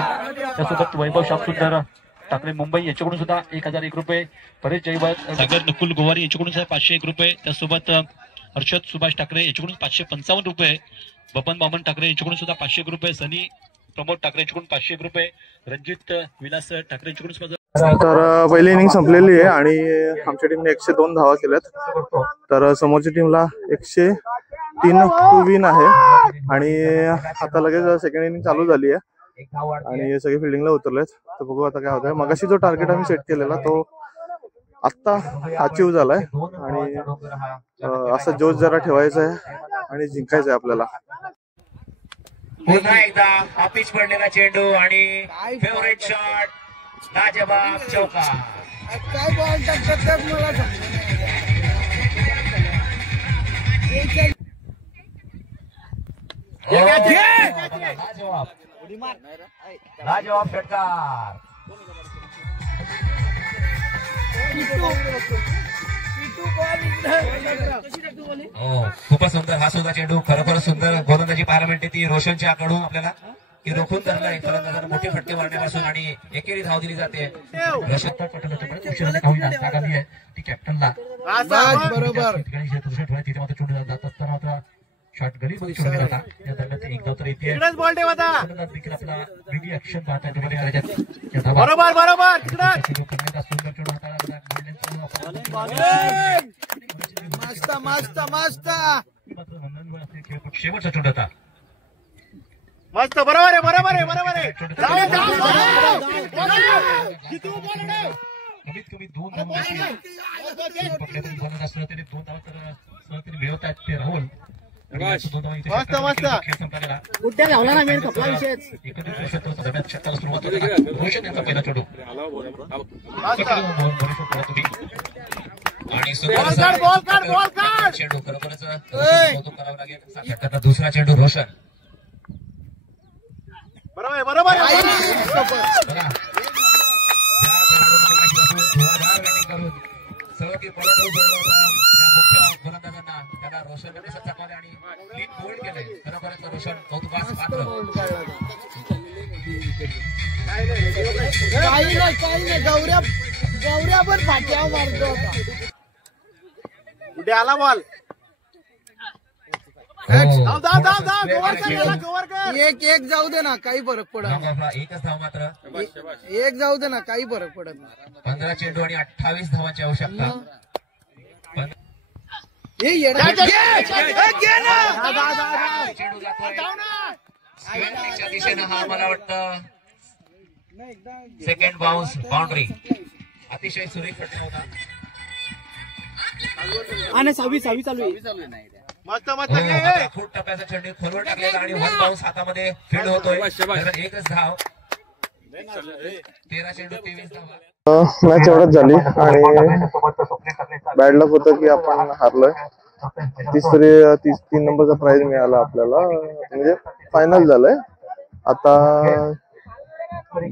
त्यासोबत वैभव श्यामसुंदर ठाकरे मुंबई यांच्याकडून सुद्धा 1,001 रुपये. परेश जयवंत सागर नकुल गोवारी यांच्याकडून सुद्धा 501 रुपये. त्यासोबत हर्षद सुभाष ठाकरे यांच्याकडून 555 रुपये. बबन बामन ठाकरे यांच्याकडून सुद्धा 501 रुपये. सनी प्रमोद ठाकरे यांच्याकडून 501 रुपये. रणजित विलास ठाकरे यांच्याकडून सुद्धा. तर पहिली इनिंग संपलेली आहे आणि आमच्या टीमने 102 धावा केल्यात. तर समोरच्या टीमला 103 विन आहे आणि आता लगेच सेकंड इनिंग चालू झाली आहे आणि सगळे फिल्डिंगला उतरलेत. तर बघू आता काय होतंय. मगाशी जो टार्गेट आम्ही सेट केलेला तो आत्ता अचीव झालाय आणि असा जोश जरा ठेवायचा आहे आणि जिंकायचं आहे आपल्याला. पुन्हा एकदा ऑफिस पडलेला चेंडू आणि फेवरेट शॉट लाजवाब चौका. काय बॉल टाकतात मला लाजवाब षटकार. खूपच सुंदर हा सुद्धा चेंडू. खरोखर सुंदर गोलंदाजी पाहायला मिळते ती रोशनच्या कडून आपल्याला की रोखून धरलाय फलंदाजांना मोठे फटके मारण्यापासून आणि एकेरी धाव दिली जाते. जागा आहे ती कॅप्टनला बरोबर तिथे मात्र चेंडू जात असताना मात्र शॉट गलीमध्ये सोडला गेला होता. या दरम्यान ते एक धाव तर येते. देखील आपला वेगळी ऍक्शन पाहता बरोबर बरोबर मस्त मस्त मस्त शेवटचा चेंडू होता. मस्त बरोबर आहे बरोबर आहे बरोबर आहे. कमीत कमी 2 धावा तरी 2 धावा तर मिळवत आहेत ते राहुल. मस्त मस्त कुठे लावला ना मी कपला विषय सुरुवात रोशन यांचा पहिला चेंडू आणि चेंडू खरोखरच करावं लागेल. दुसरा चेंडू रोशन बरोबर बरोबर करून सहयोगी गोलंदाजांना त्याला बघा रोशन कसं चकवले आणि क्लीन बोल्ड केलंय. खरोखरच रोशन कौतुकास पात्र. काही नाही गौऱ्या पण फाट्या मारतो होता. कुठे आला बॉल? एक जाऊ दे ना, काही फरक पडत नाही. एकच धाव मात्र. एक जाऊ दे ना, काही फरक पडत नाही. 15 चेंडू आणि 28 धावांची आवश्यकता. दिशेनं हा मला वाटतं सेकंड बाउन्स बाउंड्री. अतिशय सुरेख फटका होता. आणि 26 चालू आहे. मस्त फूट टप्प्याचा चेंडू खोलवर टाकलेला आणि वन बाउन्स हातामध्ये फील्ड होतोय. एकच धाव. 13 चेंडू 23 धावा. मॅच एवढंच झाली आणि बॅड लक होतं की आपण हारलोय. 3 नंबरचा प्राइज मिळाला आपल्याला, म्हणजे फायनल झालंय. आता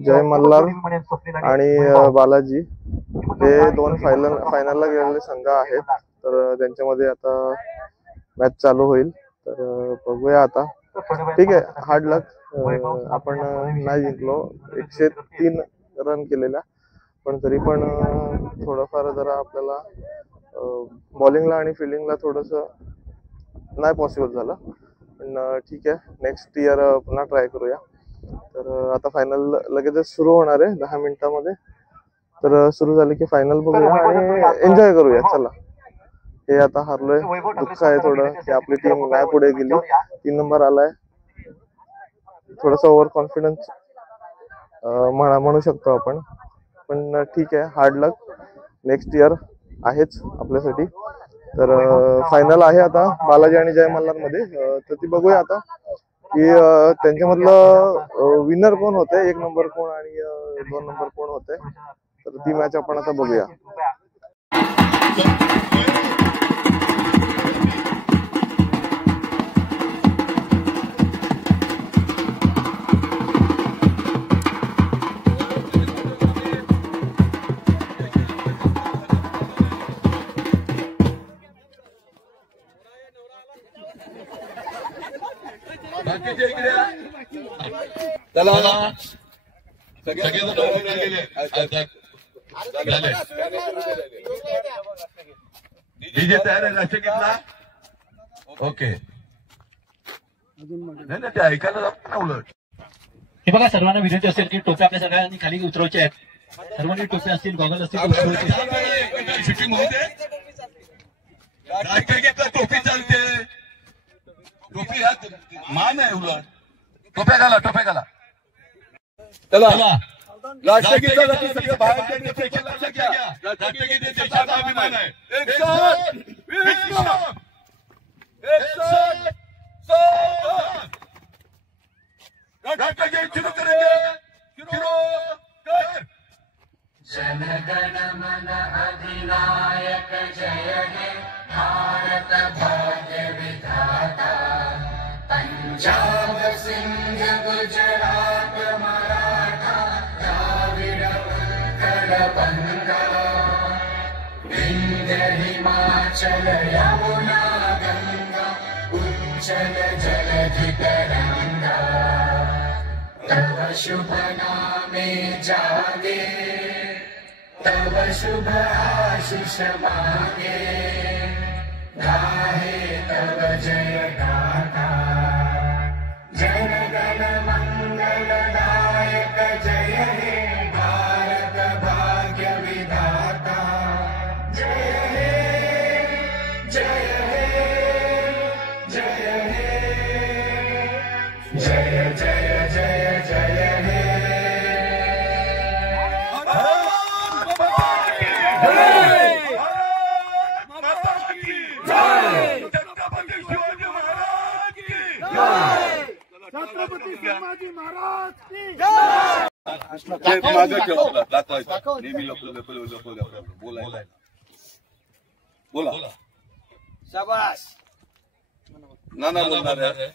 जय मल्हार आणि बालाजी हे 2 फायनलला गेलेले संघ आहेत. तर त्यांच्यामध्ये आता मॅच चालू होईल. तर बघूया आता. ठीक आहे, हार्ड लक. आपण नाही जिंकलो, 103 रन केलेल्या, पण तरी पण थोडंफार जरा आपल्याला बॉलिंगला आणि फिल्डिंगला थोडस नाही पॉसिबल झालं. पण ठीक आहे, नेक्स्ट इयर पुन्हा ट्राय करूया. तर आता फायनल लगेचच सुरू होणार आहे 10 मिनिटांमध्ये. तर सुरू झाले की फायनल बघूया आणि एन्जॉय करूया. चला, हे आता हारलोय, दुःख आहे थोडं की आपली टीम नाही पुढे गेली. 3 नंबर आलाय. थोडासा ओव्हर कॉन्फिडन्स म्हणू शकतो आपण, पण ठीक आहे, हार्ड लक. नेक्स्ट इयर आहेच आपल्यासाठी. तर फायनल आहे आता बालाजी आणि जय मल्हार मध्ये. तर ती बघूया आता की त्यांच्यामधलं विनर कोण होते, 1 नंबर कोण आणि 2 नंबर कोण होते. तर ती मॅच आपण आता बघूया. डीजे तयार आहे राष्ट्रगीतला. ओके, नाही ते ऐकायला जात ना उलट. हे बघा, सर्वांना विनंती असेल की टोप्या आपल्या सगळ्यांनी खाली उतरवायचे आहेत. सर्वांनी टोप्या असतील, गॉगल असतील, शूटिंग होते. राष्ट्रगीतला टोपी चालते. टोपी हा मान आहे उलट. टोप्या घाला. चला, राष्ट्रगीत बाहेरच्या देशाचे लक्ष घ्या. राष्ट्रगीत देशाचा अभिमान आहे. राष्ट्रगीत सुरू करेंगे. जनगण मन अधिनायक जय हे भारत भाग्य विधाता. पंजाब सिंध गुजरात मराठा द्राविड उत्कल बंगा. विंध्य हिमाचल यमुना गंगा उच्चल जलधि तरंगा. तव शुभ नामे जागे, तव शुभ आशीष मांगे. गाहे तव जय गाथा. जनगण मंगलदायक जय हे भारत भाग्य विधाता. जय हे जय हे जय हे जय जय जय जय हे. छत्रपती शिवाजी महाराज की मागे ठेवला दाखवायचं नेहमी बोलायला. बोला. शाबास. नाना बोलणार आहे.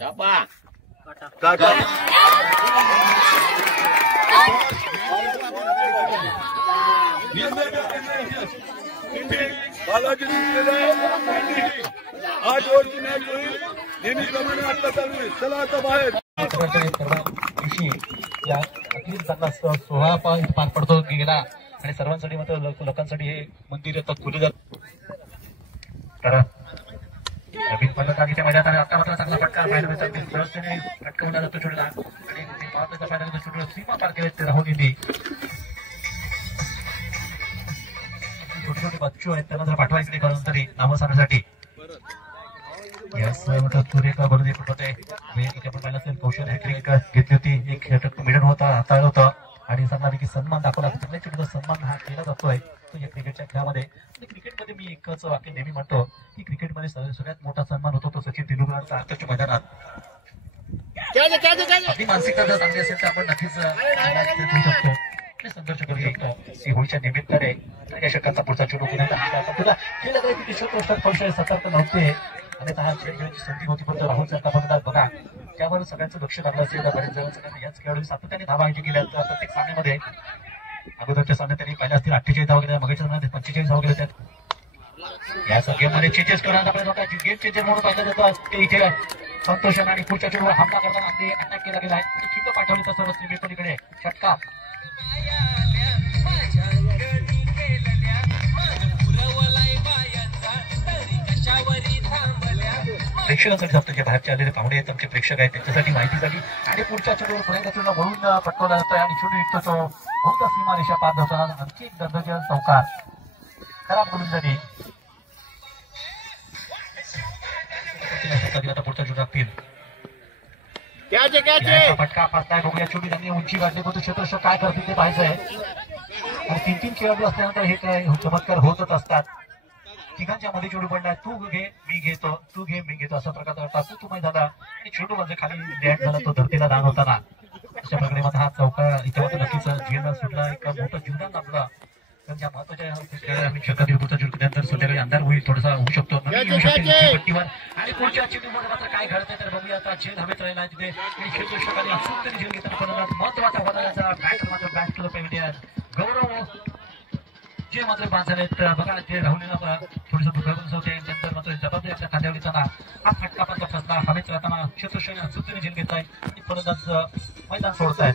छापा काका बालाजी जिंकलेला आहे. 8 ओव्हरची मॅच होईल. नेहमीप्रमाणे आता चालू आहे. चला आता बाहेर. दिवशी या अखिल चांगला सोहळा पार पडतो गेला आणि सर्वांसाठी मात्र लोकांसाठी हे मंदिर आता खुले जात. तर नवीन फलंदाजीच्या मैदानात आता मात्र चांगला फटका पाहायला मिळतो. सहजतेने फटकावला जातो छोटला आणि पावसाचा फायदा छोटला सीमा पार केले ते राहुल गांधी. छोटे छोटे बच्चू आहेत त्यांना जर पाठवायचं नाही करून तरी नावं सांगण्यासाठी यास तुरे का बरोबर पण होते. आपण पाहिलं असेल कौशल हॅट्रिक घेतली होती. एक षटक मिडन होता हाताळलं होतं आणि सांगणारी सन्मान दाखवला. छोटा सन्मान हा केला जातोय तो या क्रिकेटच्या खेळामध्ये. आणि क्रिकेटमध्ये मी एकच वाक्य नेहमी म्हणतो की क्रिकेटमध्ये सगळ्यात मोठा सन्मान होतो तो सचिन तेंडुलकरांचा आताच्या मैदानात. आपली मानसिकता जर चांगली असेल तर आपण नक्कीच करू शकतो. संघर्ष करू शकतो. होळीच्या निमित्ताने या षटकाचा पुढचा चेंडू तुला केलं जाईल. सतर्क नव्हते आणि हा खेळ खेळायची संधी होती. पण राहुल सरकार फलंदाज बघा त्यावर सगळ्यांचं लक्ष लागलं असेल. बरेच जण याच खेळाडू सातत्याने धावा आणखी केल्या. प्रत्येक सामन्यामध्ये अगोदरच्या सामन्यात त्यांनी पहिल्या असतील 48 धावा केल्या. मगाच्या सामन्यात 45 धावा केल्या. या गेममध्ये चेंजेस करण्याचा प्रयत्न होता. गेम चेंजर म्हणून पाहिलं जातं ते इथे संतोषन आणि पुढच्या चेंडूवर हमला करताना अगदी अटॅक केला गेला आहे. खिंड पाठवली तर सर्व सीमेपलीकडे षटकार. प्रेक्षकांसाठी आपल्या बाहेरचे आलेले पाहुणे आहेत आमचे प्रेक्षक आहेत त्यांच्यासाठी माहितीसाठी आणि पुढच्या चेंडूवर पुढे चेंडू म्हणून पटकवला जातोय आणि चेंडू निघतो तो बहुधा सीमारेषा पार धावताना आणखी एक दर्जाचा चौकार. खराब गोलंदाजी. आता पुढचा चेंडू लागतील. फटका पाचताय बघूया. चेंडू त्यांनी उंची वाढली होती. क्षेत्ररक्षक काय करतील ते पाहायचं आहे. आणि 3-3 खेळाडू असल्यानंतर हे काय चमत्कार होतच असतात. तिघांच्या मध्ये चेंडू पडलाय. तू घे मी घेतो तू घे मी घेतो असा प्रकारचा टाकू तुम्ही झाला आणि चेंडू म्हणजे खाली लँड झाला तो धरतीला दान होताना. अशा प्रकारे मात्र हा चौका इथे मात्र नक्कीच जीवनात सुटला. एक मोठं जीवदान लागलं. तर ज्या महत्वाच्या आम्ही शकत पुढचा चेंडू त्यानंतर संध्याकाळी अंधार होईल थोडासा होऊ शकतो पट्टीवर आणि पुढच्या चेंडूमध्ये मात्र काय घडतंय तर बघूया. आता झेल हवेत राहिला तिथे क्षेत्ररक्षकाने अचूक झेल घेताना फलंदाज महत्वाचा फलंदाजाचा बॅट मात्र बॅट केलं पाहिजे. गौरव जे मात्र बाद झाले बघा ते राहुलीला थोडंसं दुखापत होते. नंतर मात्र जबाबदारी आपल्या खांद्यावर घेताना हा फटका मात्र फसला. हवेत राहताना क्षेत्ररक्षक अचूकतेने झेल घेत आहे आणि फलंदाज मैदान सोडतायत.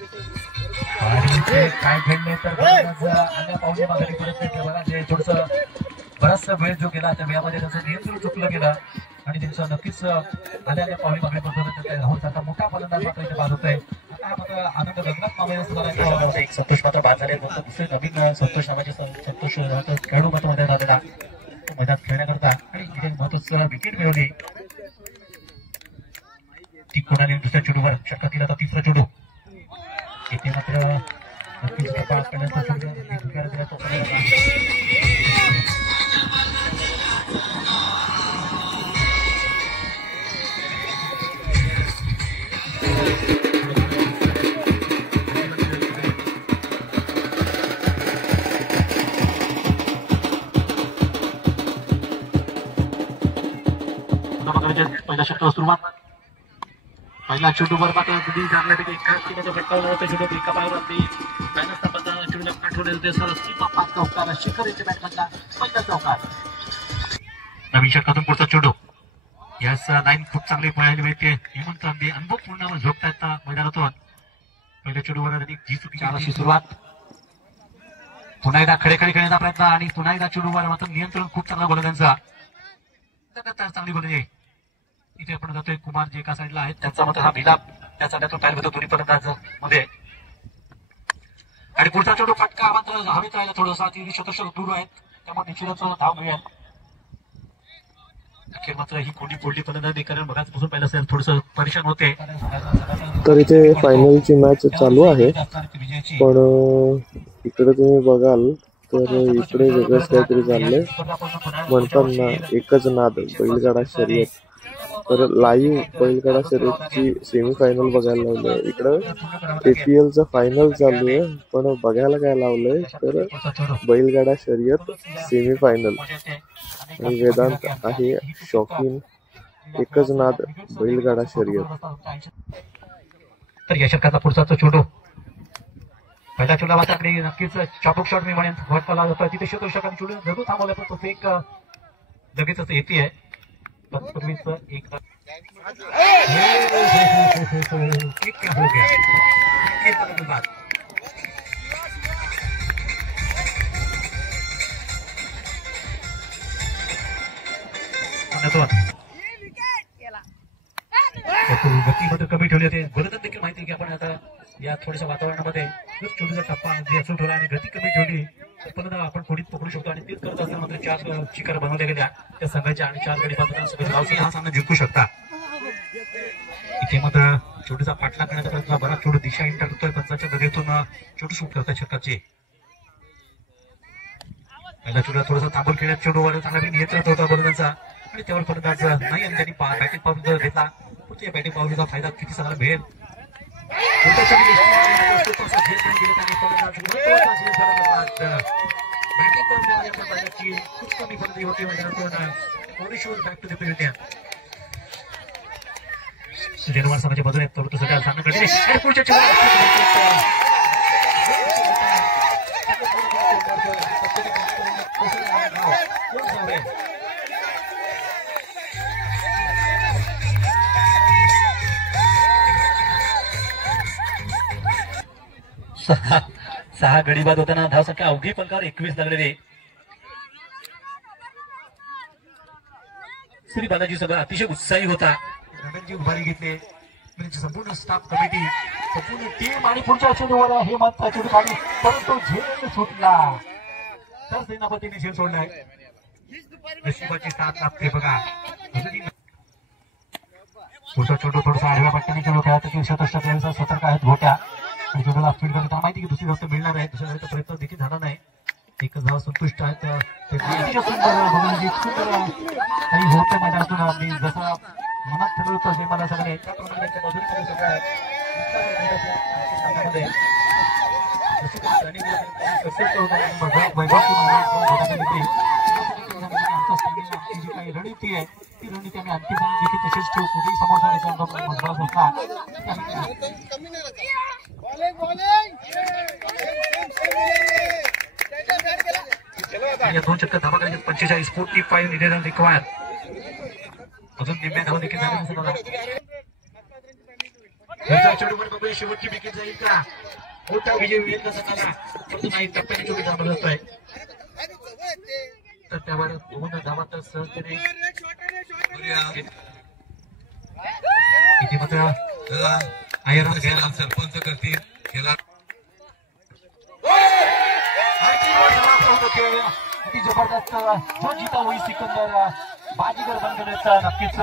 आणि काय घडले तर अन्य पाहुणे माघारी परत येते. बघा जे थोडंसं बराचसा वेळ जो गेला त्या वेळामध्ये त्याचं नियंत्रण चुकलं गेलं आणि त्यांचं नक्कीच आल्या पाहुणे माघारी परत राहुल सारखा मोठा फलंदाज मात्र इथे बाद होत आहे. आता हा मात्र आनंद गगनात मावळेला एक संतोष मात्र बाद झाले. दुसरे नवीन संतोष नावाचे संतोष खेळाडू मात्र मैदानात आलेला मैदानात खेळण्याकरता आणि तिथे महत्वाचं विकेट मिळवली. ती कोणाने दुसऱ्या चेंडूवर षटकात दिला. आता तिसरा चेंडू इथे मात्र नक्कीच पास करण्याचा पहिला षटकार सुरुवात. पहिला चेंडूवर मात्र जाण्यापैकी फटकावला होता. चेंडू एका पायावर चेंडूला पाठवलेलं ते सरळ सीमा पाच चौकार. शिखर याच्या बॅटमधला पहिला चौकार. नवीन षटकातून पुढचा चेंडू यास लाईन खूप चांगली पळायला मिळते. हेमंत अंबे अनुभवपूर्ण झोपतायत मैदानातून. पहिल्या चेंडूवर जी चुकीची सुरुवात. पुन्हा एकदा खडे खेळण्याचा प्रयत्न आणि पुन्हा एकदा चेंडूवर मात्र नियंत्रण खूप चांगला गोलंदाजांचा. चांगली गोलंदाजी इथे आपण जातोय. कुमार जे एका साईडला आहेत त्यांचा मात्र हा मिलाप त्या साईडला पाहिलं होतं दोन्ही फलंदाज मध्ये. आणि पुढचा चेंडू फटका मात्र हवेत राहिला. थोडंसा क्षेत्ररक्षक दूर आहेत त्यामुळे निश्चितच धाव मिळेल. अखेर मात्र ही कोंडी फोडली फलंदाजी कारण बघाच पासून पाहिलं असेल थोडंसं परेशान होते. तर इथे फायनलची मॅच चालू आहे पण इकडे तुम्ही बघाल तर इकडे वेगळंच काहीतरी चाललंय. म्हणतात ना एकच नाद बैलगाडा शर्यत. तर लाईव्ह बैलगाडा शर्यतची सेमीफायनल बघायला लावलंय. इकडं APL चं फायनल चालू आहे पण बघायला काय लावलंय तर बैलगाडा शर्यत सेमीफायनल. आणि वेदांत आहे शौकीन. एकच नाद बैलगाडा शर्यत. तर या षटकाचा पुढचा चेंडू पहिल्या चेंडूला नक्कीच चाबूक शॉट मी म्हणेन. तिथे क्षेत्ररक्षकांनी चेंडू जरूर थांबवलं पण तो फेक लगेचच येते तत्पूर्वीच एक क्या हो गया गती मात्र कमी ठेवली होते. गोलंदाज देखील माहिती की आपण आता या थोड्याशा वातावरणामध्ये छोटीसा टप्पा असू ठेवला आणि गती कमी ठेवली तर पुन्हा आपण खोडीत पकडू शकतो. आणि तेच करत असताना मात्र 4 शिकार बनवल्या गेल्या त्या संघाच्या आणि 4 गडी बाजूला हा सामना जिंकू शकता. इथे मात्र छोटूसा पाठला करण्याचा प्रयत्न बराच छोटू दिशा इंटर करतोय पंचाच्या गदेतून छोटू शूट करताय छक्काचे. पहिला छोटूला थोडासा ताबड खेळण्यात छोटूवर चांगला नियंत्रण होता गोलंदाजाचा आणि त्यावर फलंदाज नाही आणि त्यांनी बॅटिंग पाऊल घेतला. पुढच्या बॅटिंग पाऊलचा फायदा किती चांगला मिळेल. खूप कमी फलंदाजी होती बॅक टू द फील्ड. जनवार समाजाच्या बाजूने तो सगळ्या सामना कडे आणि पुढच्या सहा गडी बाद होताना धावसंख्या अवघी पंखावर 21 लागलेली. श्री बालाजी सगळं अतिशय उत्साही होता. रमेशजी उभारी घेतले संपूर्ण स्टाफ कमिटी संपूर्ण टीम आणि पुढच्या चेंडूवर हे महत्वाचे चेंडू परंतु झेल सुटला तर सेनापतीने झेल सोडलाय. नशिबाची साथ लागते बघा. पुढचा चेंडू थोडासा आडव्या पट्ट्याने चेंडू खेळायचा की शतक यायचा सतर्क आहेत गोट्या आणि चेंडूला स्पीड करताना माहिती की दुसरी धाव मिळणार आहे. दुसऱ्या धावेचा प्रयत्न देखील झाला नाही. एकच धाव संतुष्ट आहेत. काही होतं मैदानातून आम्ही जसं मनात ठरवलं होतं मला सगळे त्याप्रमाणे त्यांच्या बाजूने सगळ्या जी काही रणनीती आहे ती रणनीती आम्ही आणखी देखील तशीच ठेवू. कुठेही समोरचा विश्वास होता. या 2 चक्कर धावा करायचे 45 45 निधन रिक्वायर. अजून निम्म्या धावा देखील झाल्या. चेंडूवर बघूया शेवटची विकेट जाईल का. मोठा विजय मिळत नसताना परंतु नाही टप्प्याने चेंडू धावा जातोय तर त्यावर 2 धावा तर सहजतेने इथे मात्र आयरन घ्यायला सरपंच करतील. किती जबरदस्त जो जिता होई सिकंदर बाजीगर बनवण्याचा नक्कीच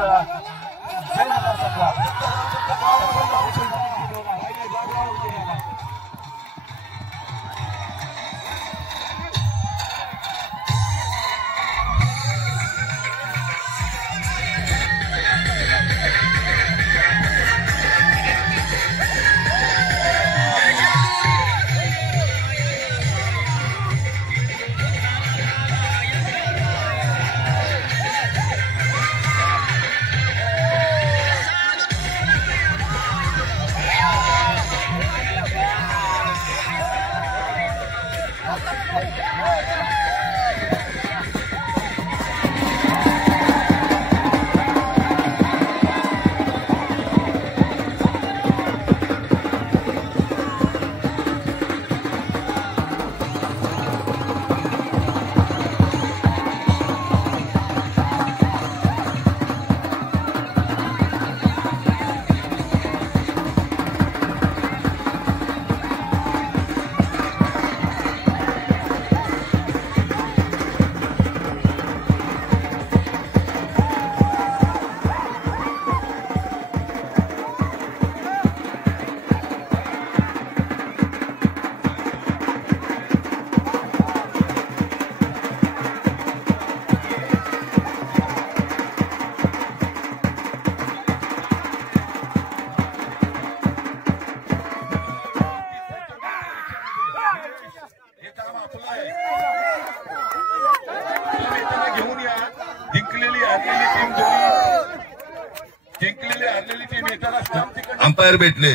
अंपायर भेटले,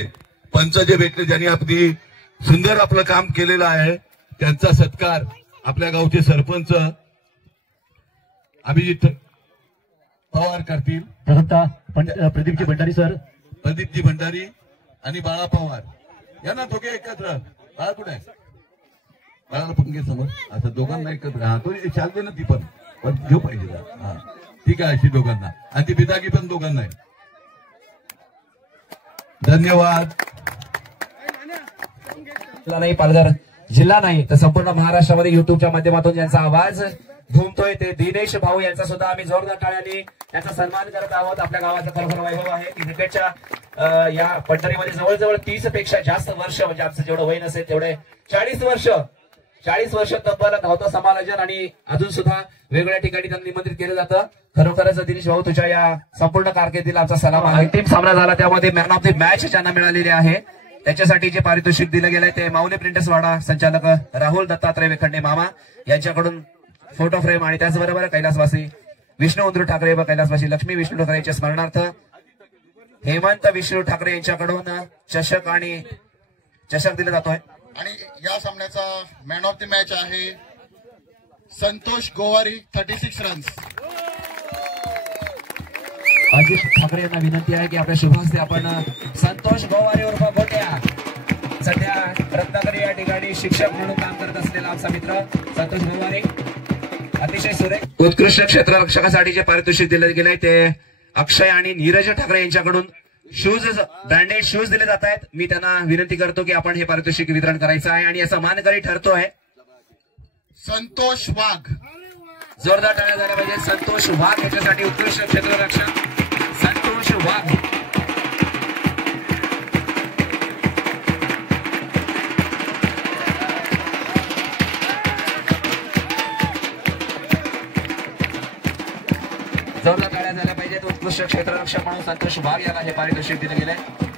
पंच जे भेटले, ज्यांनी आपली सुंदर आपलं काम केलेलं आहे, त्यांचा सत्कार आपल्या गावचे सरपंच अभिजित पवार करतील. प्रदीपजी भंडारी सर. प्रदीपजी भंडारी आणि बाळा पवार यांना दोघे एकत्र. बाळा कुठे आहे? बाळाला पंखे समोर. असं दोघांना एकत्र. हा तो चालते ना ती पण घेऊ पाहिजे. हा ठीक आहे. अशी दोघांना आणि ती बिदागी पण दोघांना आहे. धन्यवाद. नाही पालघर जिल्हा नाही तर संपूर्ण महाराष्ट्रामध्ये युट्यूबच्या माध्यमातून ज्यांचा आवाज घुमतोय ते दिनेश भाऊ यांचा सुद्धा आम्ही जोरदार टाळ्यांनी त्यांचा सन्मान करत आहोत. आपल्या गावाचा खरोखर वैभव आहे की क्रिकेटच्या या पंढरीमध्ये जवळजवळ 30 पेक्षा जास्त वर्ष म्हणजे आमचं जेवढं वय नसेल तेवढे 40 वर्ष तब्बल धावतं समालोचन आणि अजून सुद्धा वेगवेगळ्या ठिकाणी त्यांना निमंत्रित केलं जातं. खरोखरच दिनेश भाऊ तुझ्या या संपूर्ण कारकिर्दीला आमचा सलाम आहे. अंतिम सामना झाला त्यामध्ये मॅन ऑफ द मॅच ज्यांना मिळालेले आहे त्याच्यासाठी जे पारितोषिक दिलं गेलंय ते माऊली प्रिंटर्स वाडा संचालक राहुल दत्तात्रय वेखंडे मामा यांच्याकडून फोटो फ्रेम आणि त्याचबरोबर कैलासवासी विष्णू उंद्रू ठाकरे व कैलासवासी लक्ष्मी विष्णू ठाकरे यांच्या स्मरणार्थ हेमंत विष्णू ठाकरे यांच्याकडून चषक दिला जातोय. आणि या सामन्याचा मॅन ऑफ द मॅच आहे संतोष गोवारी 36 रन्स. अजित ठाकरे यांना विनंती आहे की आपल्या शुभ हस्ते आपण संतोष गोवारी उर्फ गोट्या सध्या रत्नागिरी या ठिकाणी शिक्षक म्हणून काम करत असलेला आमचा मित्र संतोष गोवारी अतिशय सुरेख उत्कृष्ट क्षेत्ररक्षकासाठी जे पारितोषिक दिले गेले ते अक्षय आणि नीरज ठाकरे यांच्याकडून ब्रँडेड शूज दिले जात आहेत. मी त्यांना विनंती करतो की आपण हे पारितोषिक वितरण करायचं आहे आणि याचा मानकरी ठरतोय संतोष वाघ. जोरदार टाळ्या झाल्या पाहिजे. संतोष वाघ याच्यासाठी उत्कृष्ट क्षेत्ररक्षक संतोष वाघ. जोरदार टाळ्या झाल्या पाहिजेत. उत्कृष्ट क्षेत्ररक्षक म्हणून संतोष वाघ याला हे पारितोषिक दिले गेले.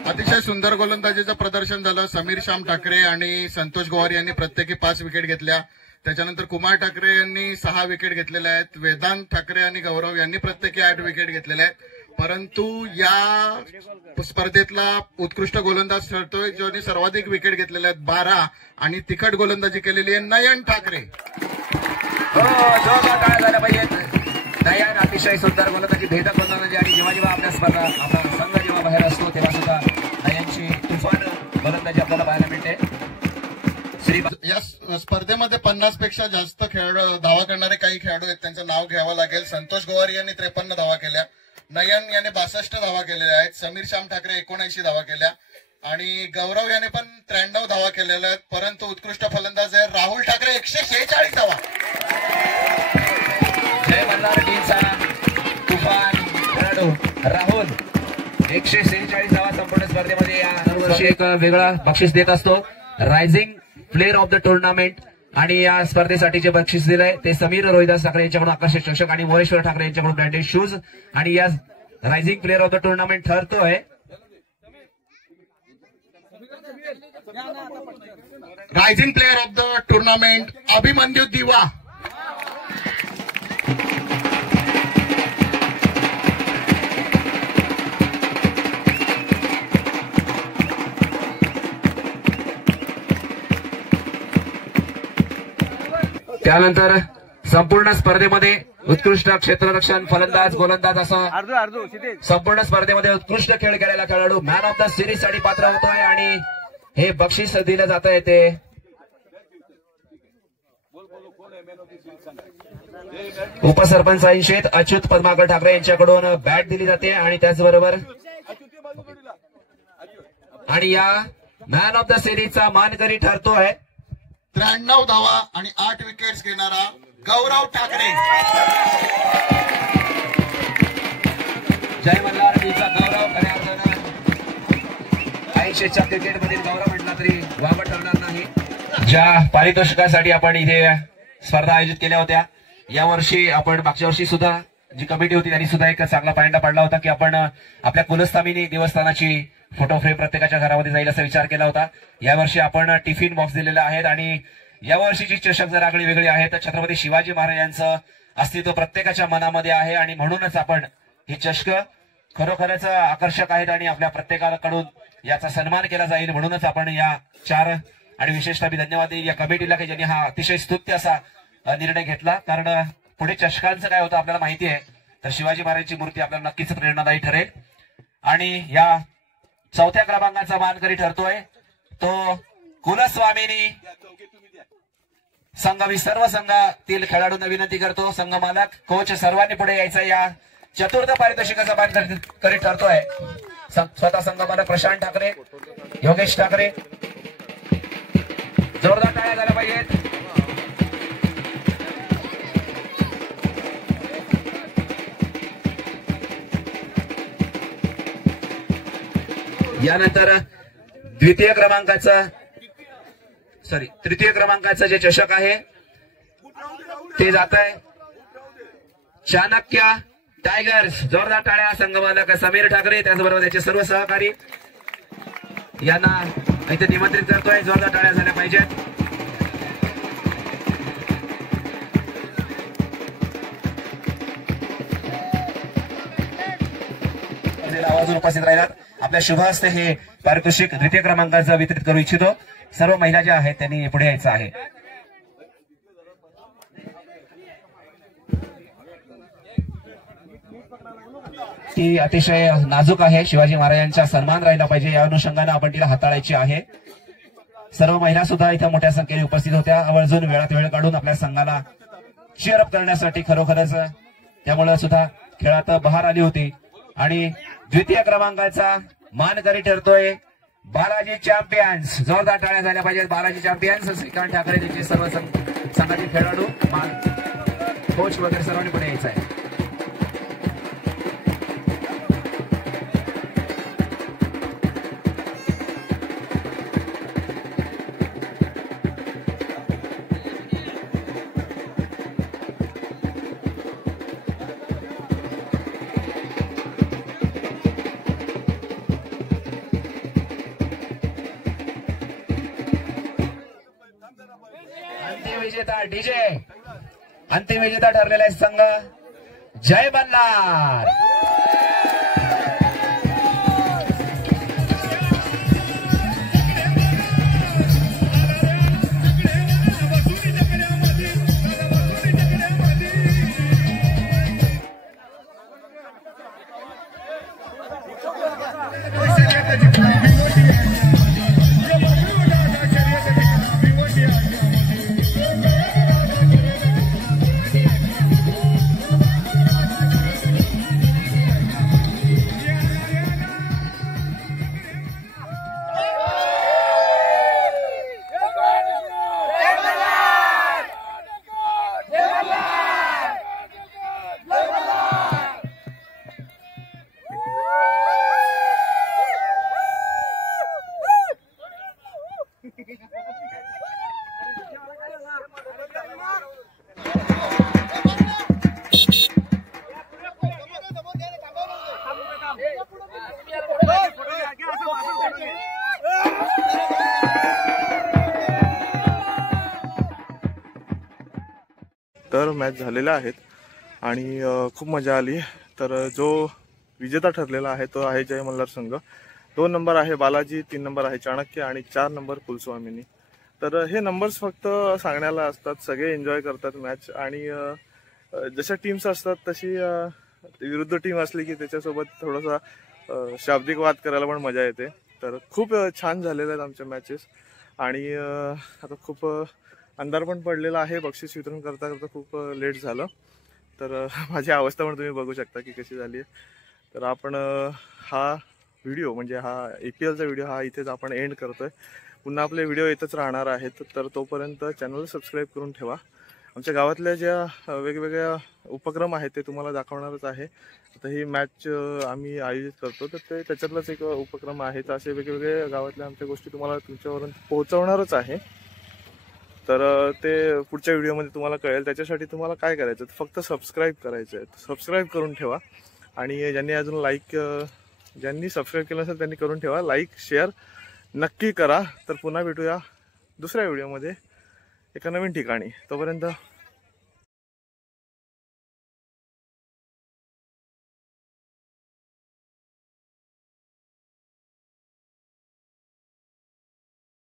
अतिशय सुंदर गोलंदाजीचं प्रदर्शन झालं. समीर श्याम ठाकरे आणि संतोष गोवारी यांनी प्रत्येकी 5 विकेट घेतल्या. त्याच्यानंतर कुमार ठाकरे यांनी 6 विकेट घेतलेल्या आहेत. वेदांत ठाकरे आणि गौरव यांनी प्रत्येकी 8 विकेट घेतलेल्या आहेत. परंतु या स्पर्धेतला उत्कृष्ट गोलंदाज ठरतोय ज्यांनी सर्वाधिक विकेट घेतलेल्या आहेत 12 आणि तिखट गोलंदाजी केलेली आहे नयन ठाकरे. झाल्या पाहिजेत. नयन अतिशय सुंदर गोलंदाजी भेदक गोलंदाजी आणि जेव्हा जेव्हा आपल्या स्पर्धा आपला संघ जेव्हा बाहेर असतो तेव्हा सुद्धा नयनची तुफान गोलंदाजी आपल्याला पाहायला मिळते. या स्पर्धेमध्ये 50 पेक्षा जास्त खेळाडू धावा करणारे काही खेळाडू आहेत. त्यांचं नाव घ्यावं लागेल. संतोष गोवारी यांनी 53 धावा केल्या. नयन याने 62 धावा केलेल्या आहेत. समीर श्याम ठाकरे 79 धावा केल्या आणि गौरव याने पण 93 धावा केलेल्या आहेत. परंतु उत्कृष्ट फलंदाज आहे राहुल ठाकरे 146 धावा. जय मल्हार टीमचा तुफान खेळाडू राहुल 146 धावा संपूर्ण स्पर्धेमध्ये या एक वेगळा बक्षीस देत असतो. Rising player of the tournament आणि या स्पर्धेसाठी जे बक्षीस दिलंय ते समीर रोहिदास ठाकरे यांच्याकडून आकर्षक चषक आणि मोरेश्वर ठाकरे यांच्याकडून ब्रँडेड शूज आणि या rising player of the tournament ठरतोय rising player of the tournament Abhimanyu दिवा. त्यानंतर संपूर्ण स्पर्धेमध्ये उत्कृष्ट क्षेत्ररक्षण फलंदाज गोलंदाज असं संपूर्ण स्पर्धेमध्ये उत्कृष्ट खेळ खेळायला खेळाडू मॅन ऑफ द सिरीज साठी पात्र होतोय आणि हे बक्षीस दिलं जात आहे ते उपसरपंच ऐंशीत अच्युत पद्माकर ठाकरे यांच्याकडून बॅट दिली जाते आणि त्याचबरोबर आणि या मॅन ऑफ द सिरीजचा मानकरी ठरतोय 93 धावा आणि 8 विकेट्स घेणारा गौरव ठाकरे. जय मल्हार टीमचा गौरव खऱ्या अर्थानं 80च्या क्रिकेटमधील गौरव म्हटला तरी वावड ठरणार नाही. ज्या पारितोषिकासाठी आपण इथे स्पर्धा आयोजित केल्या होत्या यावर्षी आपण मागच्या वर्षी सुद्धा जी कमिटी होती त्यांनी सुद्धा एक चांगला पायंडा पाडला होता की आपण आपल्या कुलस्थानी देवस्थानाची फोटो फ्रेम प्रत्येकाच्या घरामध्ये जाईल असा विचार केला होता. यावर्षी आपण टिफिन बॉक्स दिलेले आहेत आणि यावर्षीची चषक जर आगळी वेगळी आहे तर छत्रपती शिवाजी महाराजांचं अस्तित्व प्रत्येकाच्या मनामध्ये आहे आणि म्हणूनच आपण ही चषक खरोखरच आकर्षक आहेत आणि आपल्या प्रत्येकाकडून याचा सन्मान केला जाईल. म्हणूनच आपण या 4 आणि विशेषतः मी धन्यवाद देईल या कमिटीला की ज्यांनी हा अतिशय स्तुत्य असा निर्णय घेतला. कारण पुढे चषकांचं काय होतं आपल्याला माहिती आहे तर शिवाजी महाराजांची मूर्ती आपल्याला नक्कीच प्रेरणादायी ठरेल. आणि या 4थ्या क्रमांकाचा मानकरी ठरतोय तो कुलस्वामिनी संघ. मी सर्व संघातील खेळाडूंना विनंती करतो, संघ मालक, कोच सर्वांनी पुढे यायचं. या 4th पारितोषिकाचा मानकरी ठरतोय स्वतः संघ मालक प्रशांत ठाकरे, योगेश ठाकरे. जोरदार टाळ्या झाल्या पाहिजेत. यानंतर तृतीय क्रमांकाचं जे चषक आहे ते जात आहे चाणक्य टायगर्स. जोरदार टाळ्या संघ मालक समीर ठाकरे, त्याचबरोबर त्याचे सर्व सहकारी यांना इथे निमंत्रित करतोय. जोरदार टाळ्या झाल्या पाहिजेत. आवाजून उपस्थित राहिलात. आपल्या शुभ हस्ते हे पारितोषिक द्वितीय क्रमांकाचं वितरित करू इच्छितो. सर्व महिला ज्या आहेत त्यांनी पुढे यायचं आहे. ती अतिशय नाजूक आहे, शिवाजी महाराजांचा सन्मान राहिला पाहिजे या अनुषंगाने आपण तिला हाताळायची आहे. सर्व महिला सुद्धा इथं मोठ्या संख्येने उपस्थित होत्या, आवर्जून वेळात वेळ काढून आपल्या संघाला चीअरअप करण्यासाठी. खरोखरच त्यामुळे सुद्धा खेळात बहार आली होती. आणि द्वितीय क्रमांकाचा मानकरी ठरतोय बालाजी चॅम्पियन्स. जोरदार टाळ्या झाल्या पाहिजेत. बालाजी चॅम्पियन्स श्रीकांत ठाकरे, त्यांचे सर्व संघाचे खेळाडू, कोच वगैरे सर्वांनी पुढे यायचं आहे. अंतिम विजेता ठरलेला आहे संघ जय मल्हार. तर मॅच झालेल्या आहेत आणि खूप मजा आली. तर जो विजेता ठरलेला आहे तो आहे जय मल्हार संघ. 2 नंबर आहे बालाजी, 3 नंबर आहे चाणक्य आणि 4 नंबर कुलस्वामिनी. तर हे नंबर्स फक्त सांगण्याला असतात, सगळे एन्जॉय करतात मॅच. आणि जशा टीम्स असतात तशी विरुद्ध टीम असली की त्याच्यासोबत थोडासा शाब्दिक वाद करायला पण मजा येते. तर खूप छान झालेले आहेत आमच्या मॅचेस. आणि आता खूप अंधार पण पडलेला आहे. बक्षीस वितरण करता करता खूप लेट झालं. तर माझी अवस्था पण तुम्ही बघू शकता की कशी झाली आहे. तर आपण हा व्हिडिओ म्हणजे हा APLचा व्हिडिओ हा इथेच आपण एंड करतोय. पुन्हा आपले व्हिडिओ येतच राहणार आहेत. तर तोपर्यंत चॅनल सबस्क्राईब करून ठेवा. आमच्या गावातल्या ज्या वेगवेगळ्या उपक्रम आहेत ते तुम्हाला दाखवणारच आहे. आता ही मॅच आम्ही आयोजित करतो तर ते त्याच्यातलाच एक उपक्रम आहे. तर असे वेगवेगळे गावातल्या आमच्या गोष्टी तुम्हाला तुमच्यापर्यंत पोहोचवणारच आहे. तर ते पुढच्या व्हिडिओमध्ये तुम्हाला कळेल. त्याच्यासाठी तुम्हाला काय करायचं, फक्त सबस्क्राईब करायचं आहे. सबस्क्राईब करून ठेवा. आणि ज्यांनी अजून ज्यांनी सबस्क्राईब केलं असेल त्यांनी करून ठेवा. लाईक शेअर नक्की करा. तर पुन्हा भेटूया दुसऱ्या व्हिडिओमध्ये एका नवीन ठिकाणी. तोपर्यंत